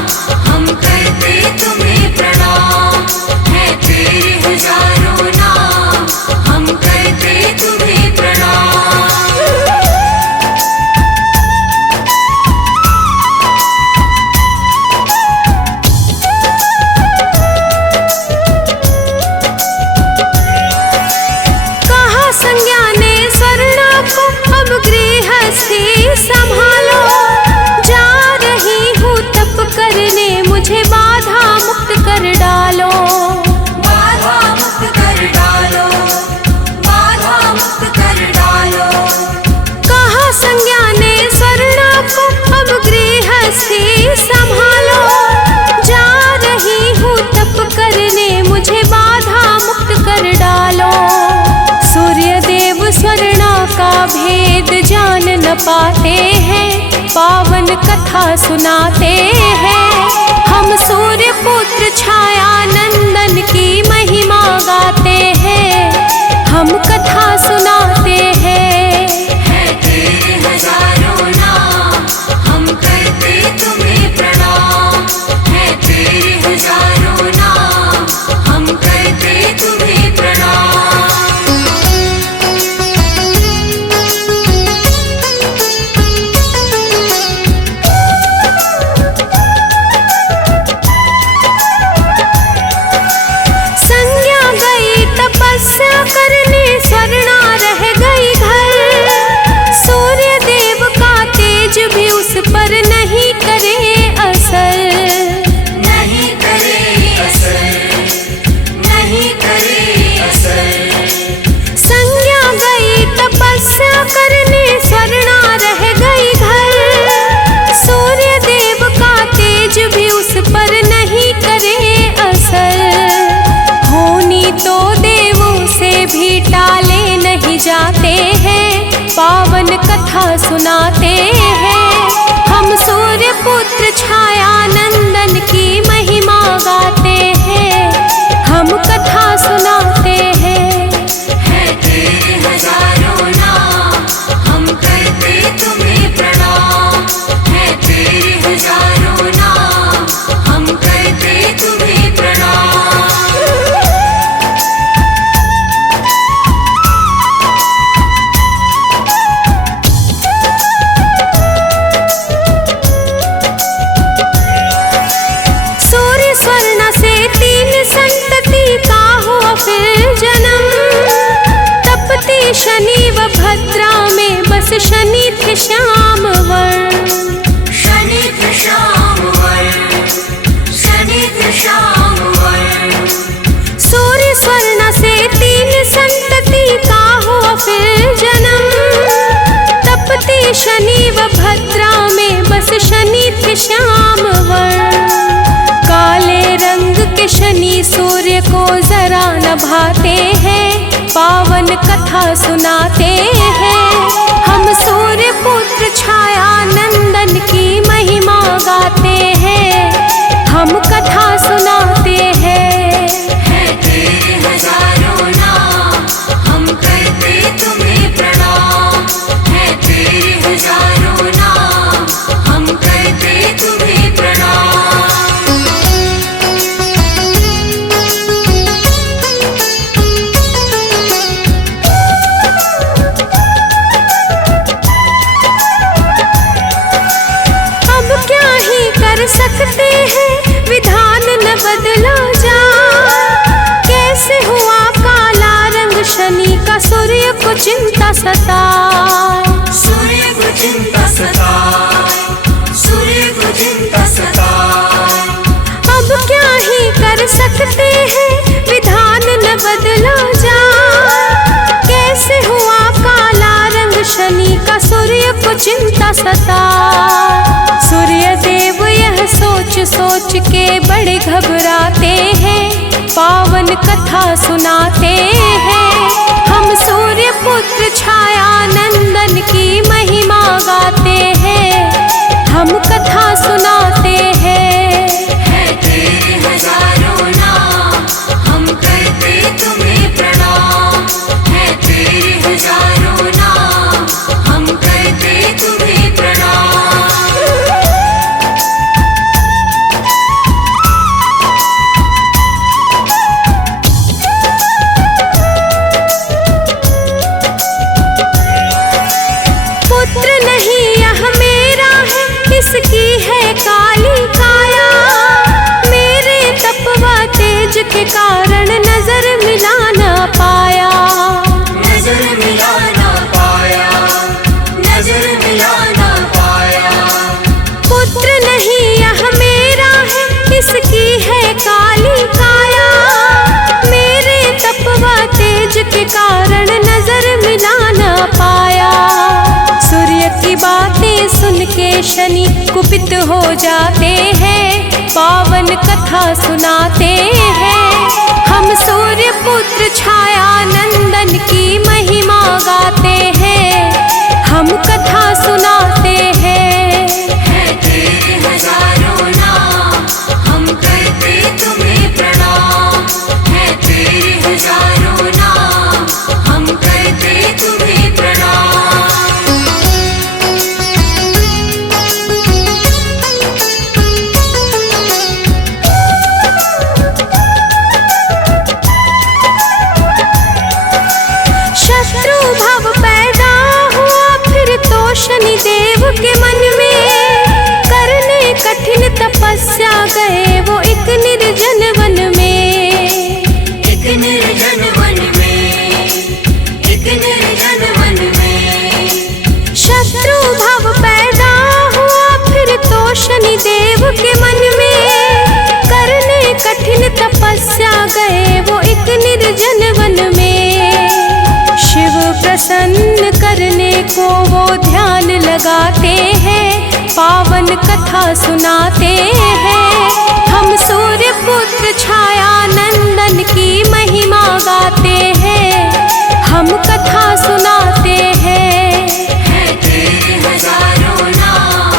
हम करते तुम्हें प्रणाम। है तेरे हजारों नाम, हम करते तुम्हें प्रणाम। कहा संज्ञा ने स्वर्णा को अब गृहस्थी संभालो, जा रही हूँ तप करने मुझे बाधा मुक्त कर डालो। बाधा मुक्त कर डालो, बाधा मुक्त कर डालो। कहा संज्ञा ने स्वर्णा को अब गृहस्थी संभालो, जा रही हूँ तप करने मुझे बाधा मुक्त कर डालो। सूर्य देव स्वर्णा का भेद जान न पाते हैं, पावन कथा सुनाते हैं। हम सूर्य पुत्र छाया नंदन की महिमा गाते हैं, हम कथा सुनाते हैं। है तेरे हजारों नाम, हम करते तुम्हें प्रणाम। है तेरे हजारों नाम, हम करते तुम्हें प्रणाम। संज्ञा गई तपस्या करने, स्वर्णा रह गई घर। सूर्य देव का तेज भी उस पर नहीं करे असर। नहीं करे असर, नहीं करे असर। संज्ञा गई तपस्या करने, स्वर्णा रह गई घर। सूर्य देव का तेज भी उस पर नहीं करे असर। होनी तो देवों से भी टाले नहीं जाते हैं, पावन कथा सुनाते हैं। हम सूर्य पुत्र छाया नंदन की महिमा गाते हैं, हम कथा सुनाते हैं। है तेरे हजारों नाम, हम करते तुम्हें प्रणाम। है तेरे हजारों नाम, हम करते तुम्हें प्रणाम। सूर्य स्वर्णा से 3 संतति का हुआ फिर जन्म। तपती शनि व भद्रा में बस शनि थे श्याम वर्ण। शनि थे श्याम वर्ण, शनि थे श्याम वर्ण। सूर्य स्वर्णा से 3 संतति का हुआ फिर जन्म। तपती शनि व भद्रा में बस शनि थे श्याम वर्ण। काले रंग के शनि सूर्य को जरा न भाते हैं, पावन कथा सुनाते हैं। हम सूर्य पुत्र छाया नंदन की महिमा गाते हैं, हम कथा सुनाते हैं। है तेरे हजारों नाम, हम करते तुम्हें प्रणाम। है तेरे हजारों नाम, हम करते तुम्हें प्रणाम। का सूर्य को चिंता सताए। सूर्य को चिंता सताए, सूर्य को चिंता सताए। अब क्या ही कर सकते हैं, विधान न बदला जाए। कैसे हुआ काला रंग शनि का सूर्य को चिंता सताए। सूर्य देव यह सोच सोच के बड़े घबराते हैं, पावन कथा सुनाते हैं। हम सूर्य पुत्र छाया नंदन की महिमा गाते हैं, हम कथा सुनाते हैं। है तेरे हजारों नाम, हम करते तुम्हें प्रणाम। है तेरे हजारों नाम, हम करते तुम्हें प्रणाम। इसकी है काली काया, मेरे तपवा तेज के कारण नजर मिला ना पाया। नजर मिला ना पाया, नजर मिला ना पाया। पुत्र नहीं यह मेरा है, इसकी है काली काया, मेरे तपवा तेज के कारण नजर मिला ना पाया। सूर्य की बातें सुन के शनि कुपित हो जाते हैं, पावन कथा सुनाते हैं। हम सूर्य पुत्र छाया नंदन की महिमा गाते हैं, हम कथा सुनाते हैं। है तेरे हजारों नाम, हम करते तुम्हें प्रणाम। है तेरे हजारों नाम, हम करते तुम्हें प्रणाम। शनि देव के मन में करने कठिन तपस्या गए वो एक निर्जन वन में। एक निर्जन वन में, एक निर्जन वन में। शत्रु भाव पैदा हुआ फिर तो शनि देव के मन में करने कठिन तपस्या गए वो एक निर्जन वन में। शिव प्रसन्न करने को वो ध्यान लगाते हैं, पावन कथा सुनाते हैं। हम सूर्य पुत्र छाया नंदन की महिमा गाते हैं, हम कथा सुनाते हैं। है तेरे हजारों नाम,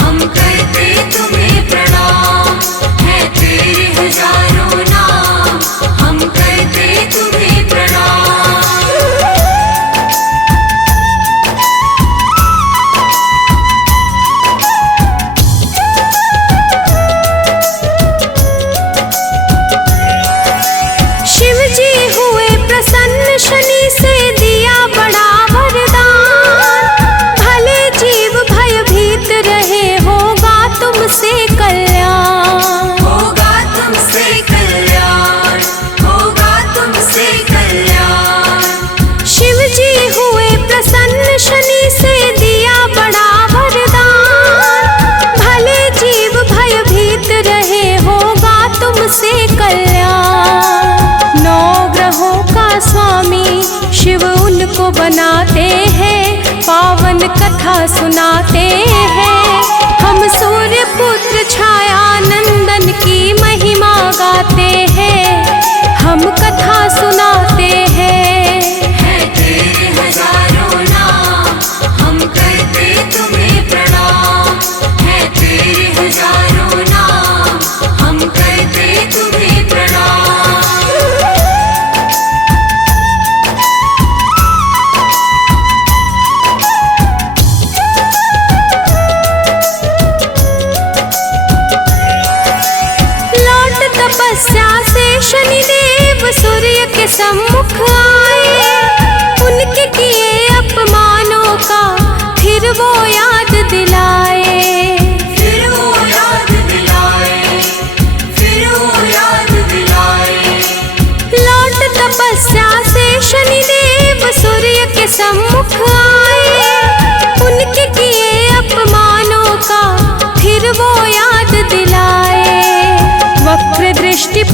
हम करते तुम्हें प्रणाम। है तेरे हजारों नाम, हम करते तुम्हें प्रणाम। शनि से दिया बड़ा वरदान, भले जीव भयभीत रहे होगा तुमसे कल्याण। होगा तुमसे कल्याण, होगा तुमसे कल्याण। शिव जी हुए प्रसन्न शनि से दिया बड़ा वरदान, भले जीव भयभीत रहे होगा तुमसे कल्याण। 9 ग्रहों का स्वामी शिव उनको बनाते हैं, पावन कथा सुनाते हैं। हम सूर्य पुत्र छाया नंदन की महिमा गाते हैं, हम कथा सुनाते हैं। है तेरे हजारों नाम, हम करते तुम्हें प्रणाम। है तेरे हजारों नाम, हम करते तुम्हें प्रणाम।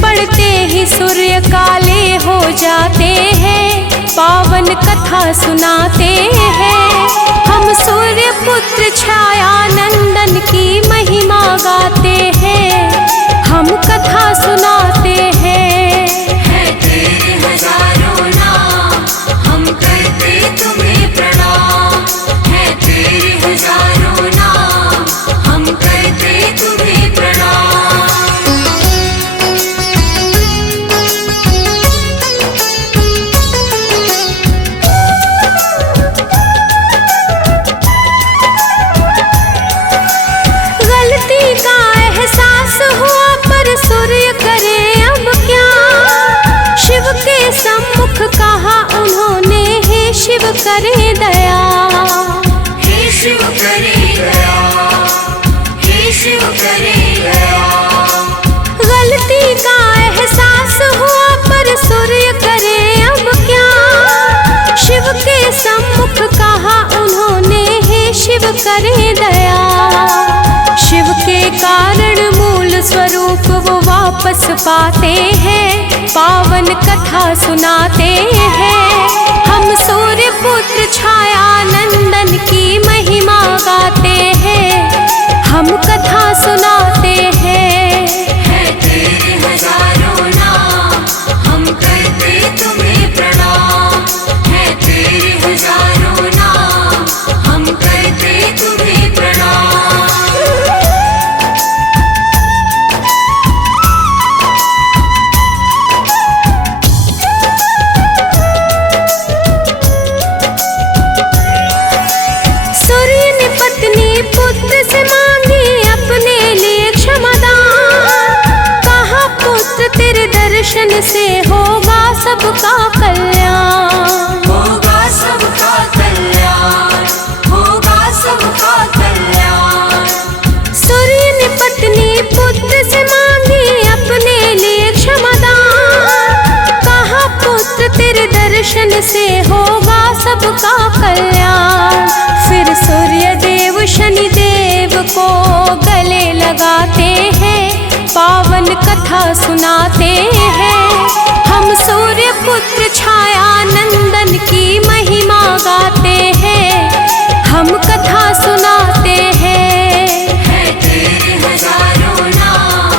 पड़ते ही सूर्य काले हो जाते हैं, पावन कथा सुनाते हैं। हम सूर्य पुत्र छाया नंदन की महिमा गाते हैं, हम कथा सुनाते हैं। है तेरे हजारों नाम, हम करते तुम्हें प्रणाम। है तेरे हजारों नाम, हम करते तुम्हें प्रणाम। गलती का एहसास हुआ पर सूर्य करे अब क्या, शिव के सम्मुख कहा उन्होंने, हे शिव करे दया। हे शिव करे दया, हे शिव करे दया। गलती का एहसास हुआ पर सूर्य करे अब क्या, शिव के सम्मुख कहा उन्होंने, हे शिव करे दया। शिव के कारण मूल स्वरूप वो वापस पाते हैं, पावन कथा सुनाते हैं। हम सूर्य पुत्र छाया नंदन की महिमा गाते हैं, हम कथा सुनाते हैं। है तेरे हजारों नाम, हम करते तुम्हें प्रणाम। है तेरे हजारों नाम, हम करते तुम्हें प्रणाम। सूर्य ने पत्नी पुत्र से मांगी अपने लिए क्षमादान, कहा पुत्र तेरे दर्शन से होगा सबका कल्याण। होगा सबका कल्याण, होगा सबका कल्याण। सूर्य ने पत्नी पुत्र से मांगी अपने लिए क्षमादान, कहा पुत्र तेरे दर्शन से होगा सबका कल्याण। फिर सूर्य देव शनि देव को गले लगाते हैं, पावन कथा सुनाते हैं। हम सूर्य पुत्र छाया नंदन की महिमा गाते हैं, हम कथा सुनाते हैं। है तेरे हजारों नाम,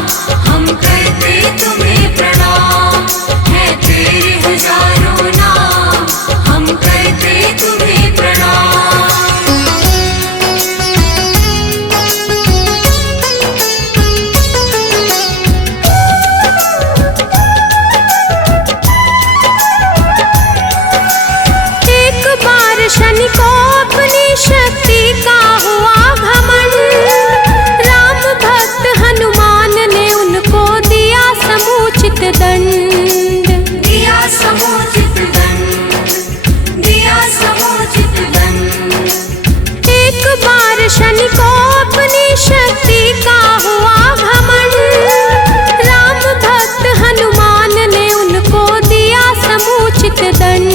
हम करते तुम्हें प्रणाम। है तेरे हजारों नाम, हम करते तुम्हें प्रणाम। एक बार शनि को अपनी शक्ति का हुआ घमंड, राम भक्त हनुमान ने उनको दिया समुचित दंड। दिया समुचित दंड, दिया समुचित दंड। एक बार शनि को अपनी शक्ति का हुआ घमंड, राम भक्त हनुमान ने उनको दिया समुचित दंड।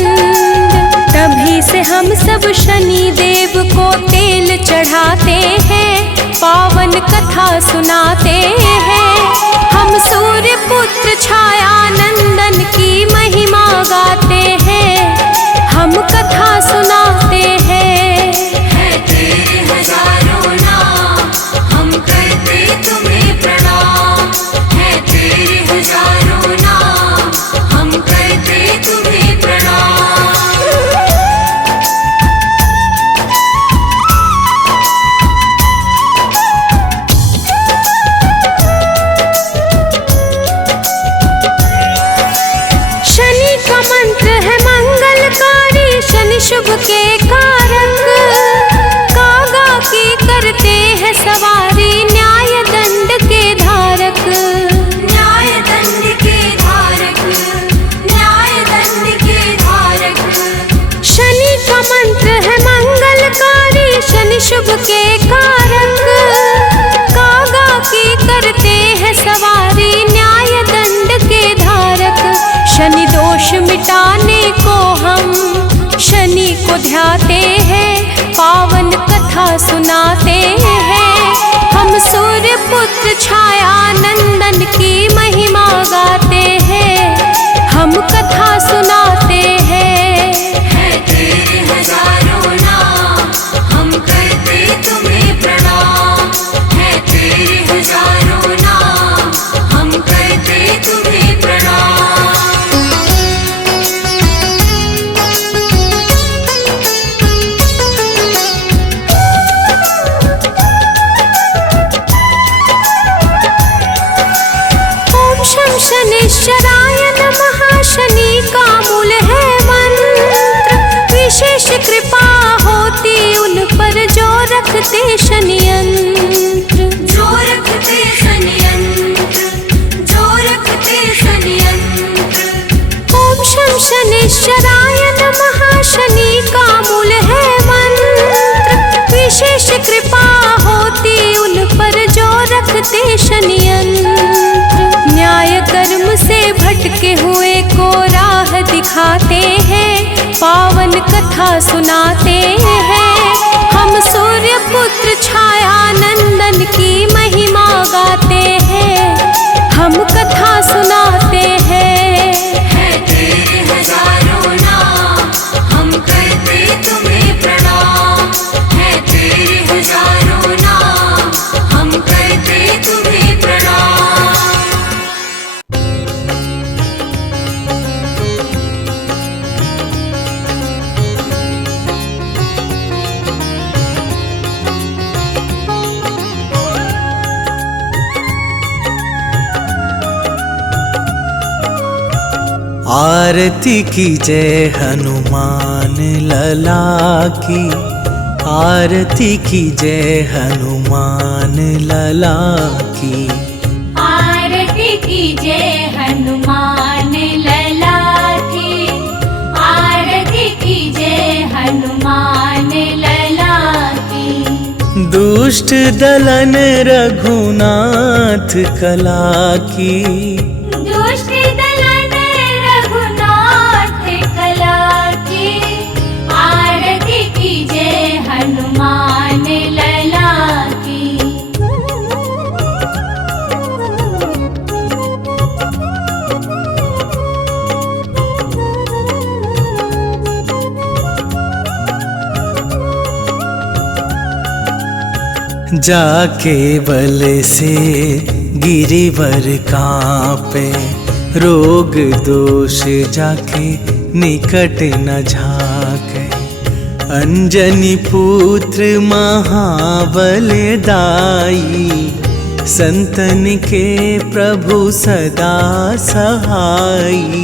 तभी से हम सब शनि देव को तेल चढ़ाते हैं, पावन कथा सुनाते हैं। हम सूर्य पुत्र छाया नंदन की महिमा गाते हैं, हम कथा सुनाते हैं। है तेरे हजारों नाम, हम करते तुम्हें प्रणाम। है तेरे हजारों नाम, हम करते तुम्हें प्रणाम। शनि का मंत्र है मंगलकारी, शनि शुभ के कारक, कागा की करते हैं सवारी, न्याय दंड के धारक। न्याय दंड के धारक, न्याय दंड के धारक। शनि का मंत्र है मंगलकारी, शनि शुभ के कारक, कागा की करते हैं सवारी, न्याय दंड के धारक। शनि दोष मिटाने को हम शनि को ध्याते हैं, पावन कथा सुनाते हैं। हम सूर्य पुत्र छाया नंदन की महिमा गाते कथा सुनाते हैं। हम सूर्य पुत्र छाया नंदन की महिमा गाते हैं। हम कथा सुनाते हैं। है तेरे हजारों नाम, हम करते तुम्हें प्रणाम। है तेरे हजारों नाम, हम करते तुम्हें प्रणाम। आरती की जय हनुमान लला की, आरती की जय हनुमान लला की। आरती की जय हनुमान लला की, आरती की जय हनुमान लला की। दुष्ट दलन रघुनाथ कला की, दुष्ट दलन रघुनाथ कला की। आरती की जय हनुमान लला की। जाके बल से गिरिवर कांपे, रोग दोष जाके निकट न झाके। अंजनी पुत्र महाबल दाई, संतन के प्रभु सदा सहाई।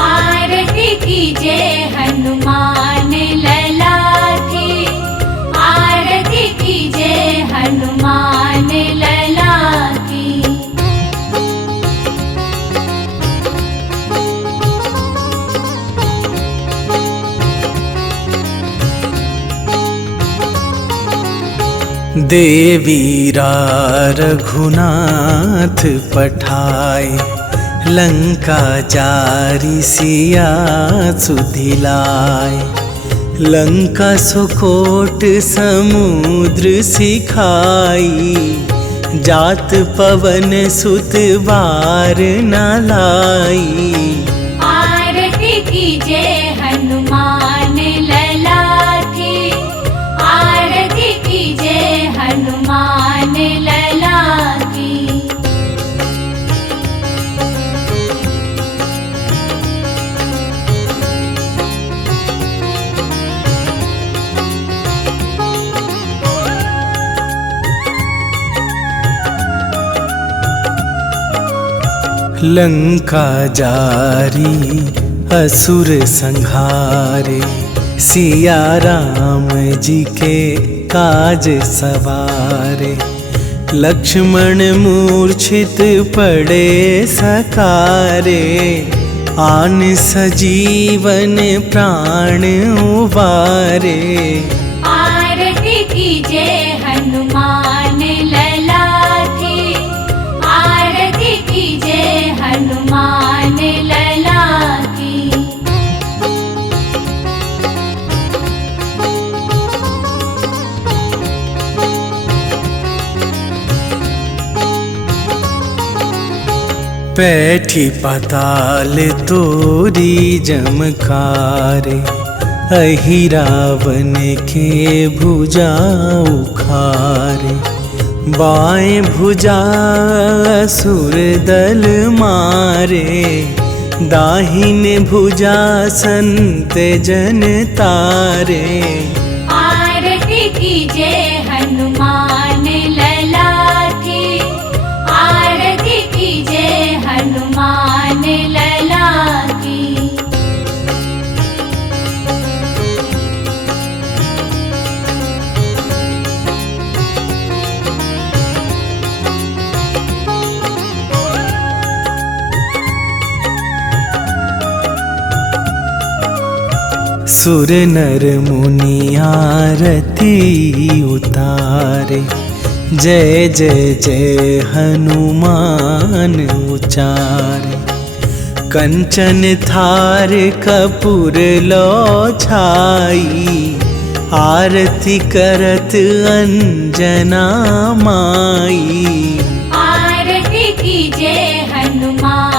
आरती की जय हनुमान लला की, आरती की जय हनुमान लला की। देवीरा रघुनाथ पठाए, लंका जारी सिया सुधिलाए। लंका सुकोट समुद्र सिखाई, जात पवन सुत बार न लाई। आरती की जय हनुमान लला की, आरती की जय हनुमान लला की। लंका जारी असुर संहारे, सिया राम जी के काज सवारे। लक्ष्मण मूर्छित पड़े सकारे, आन सजीवन प्राण उबारे। आरती की जय हनुमान लला की, आरती की जय हनुमान लला की। पैठी पाताल तोरी जमकारे, अहिरावन के भुजा उखारे। बाएं भुजा असुर दल मारे, दाहिने भुजा संत जन तारे। आरती की जय हनुमान लला की, आरती की जय हनुमान लला की। सुर नर मुनि आरती उतारे, जय जय जय हनुमान उचारे। कंचन थार कपूर लो छाई, आरती करत अंजना माई। आरती कीजे हनुमान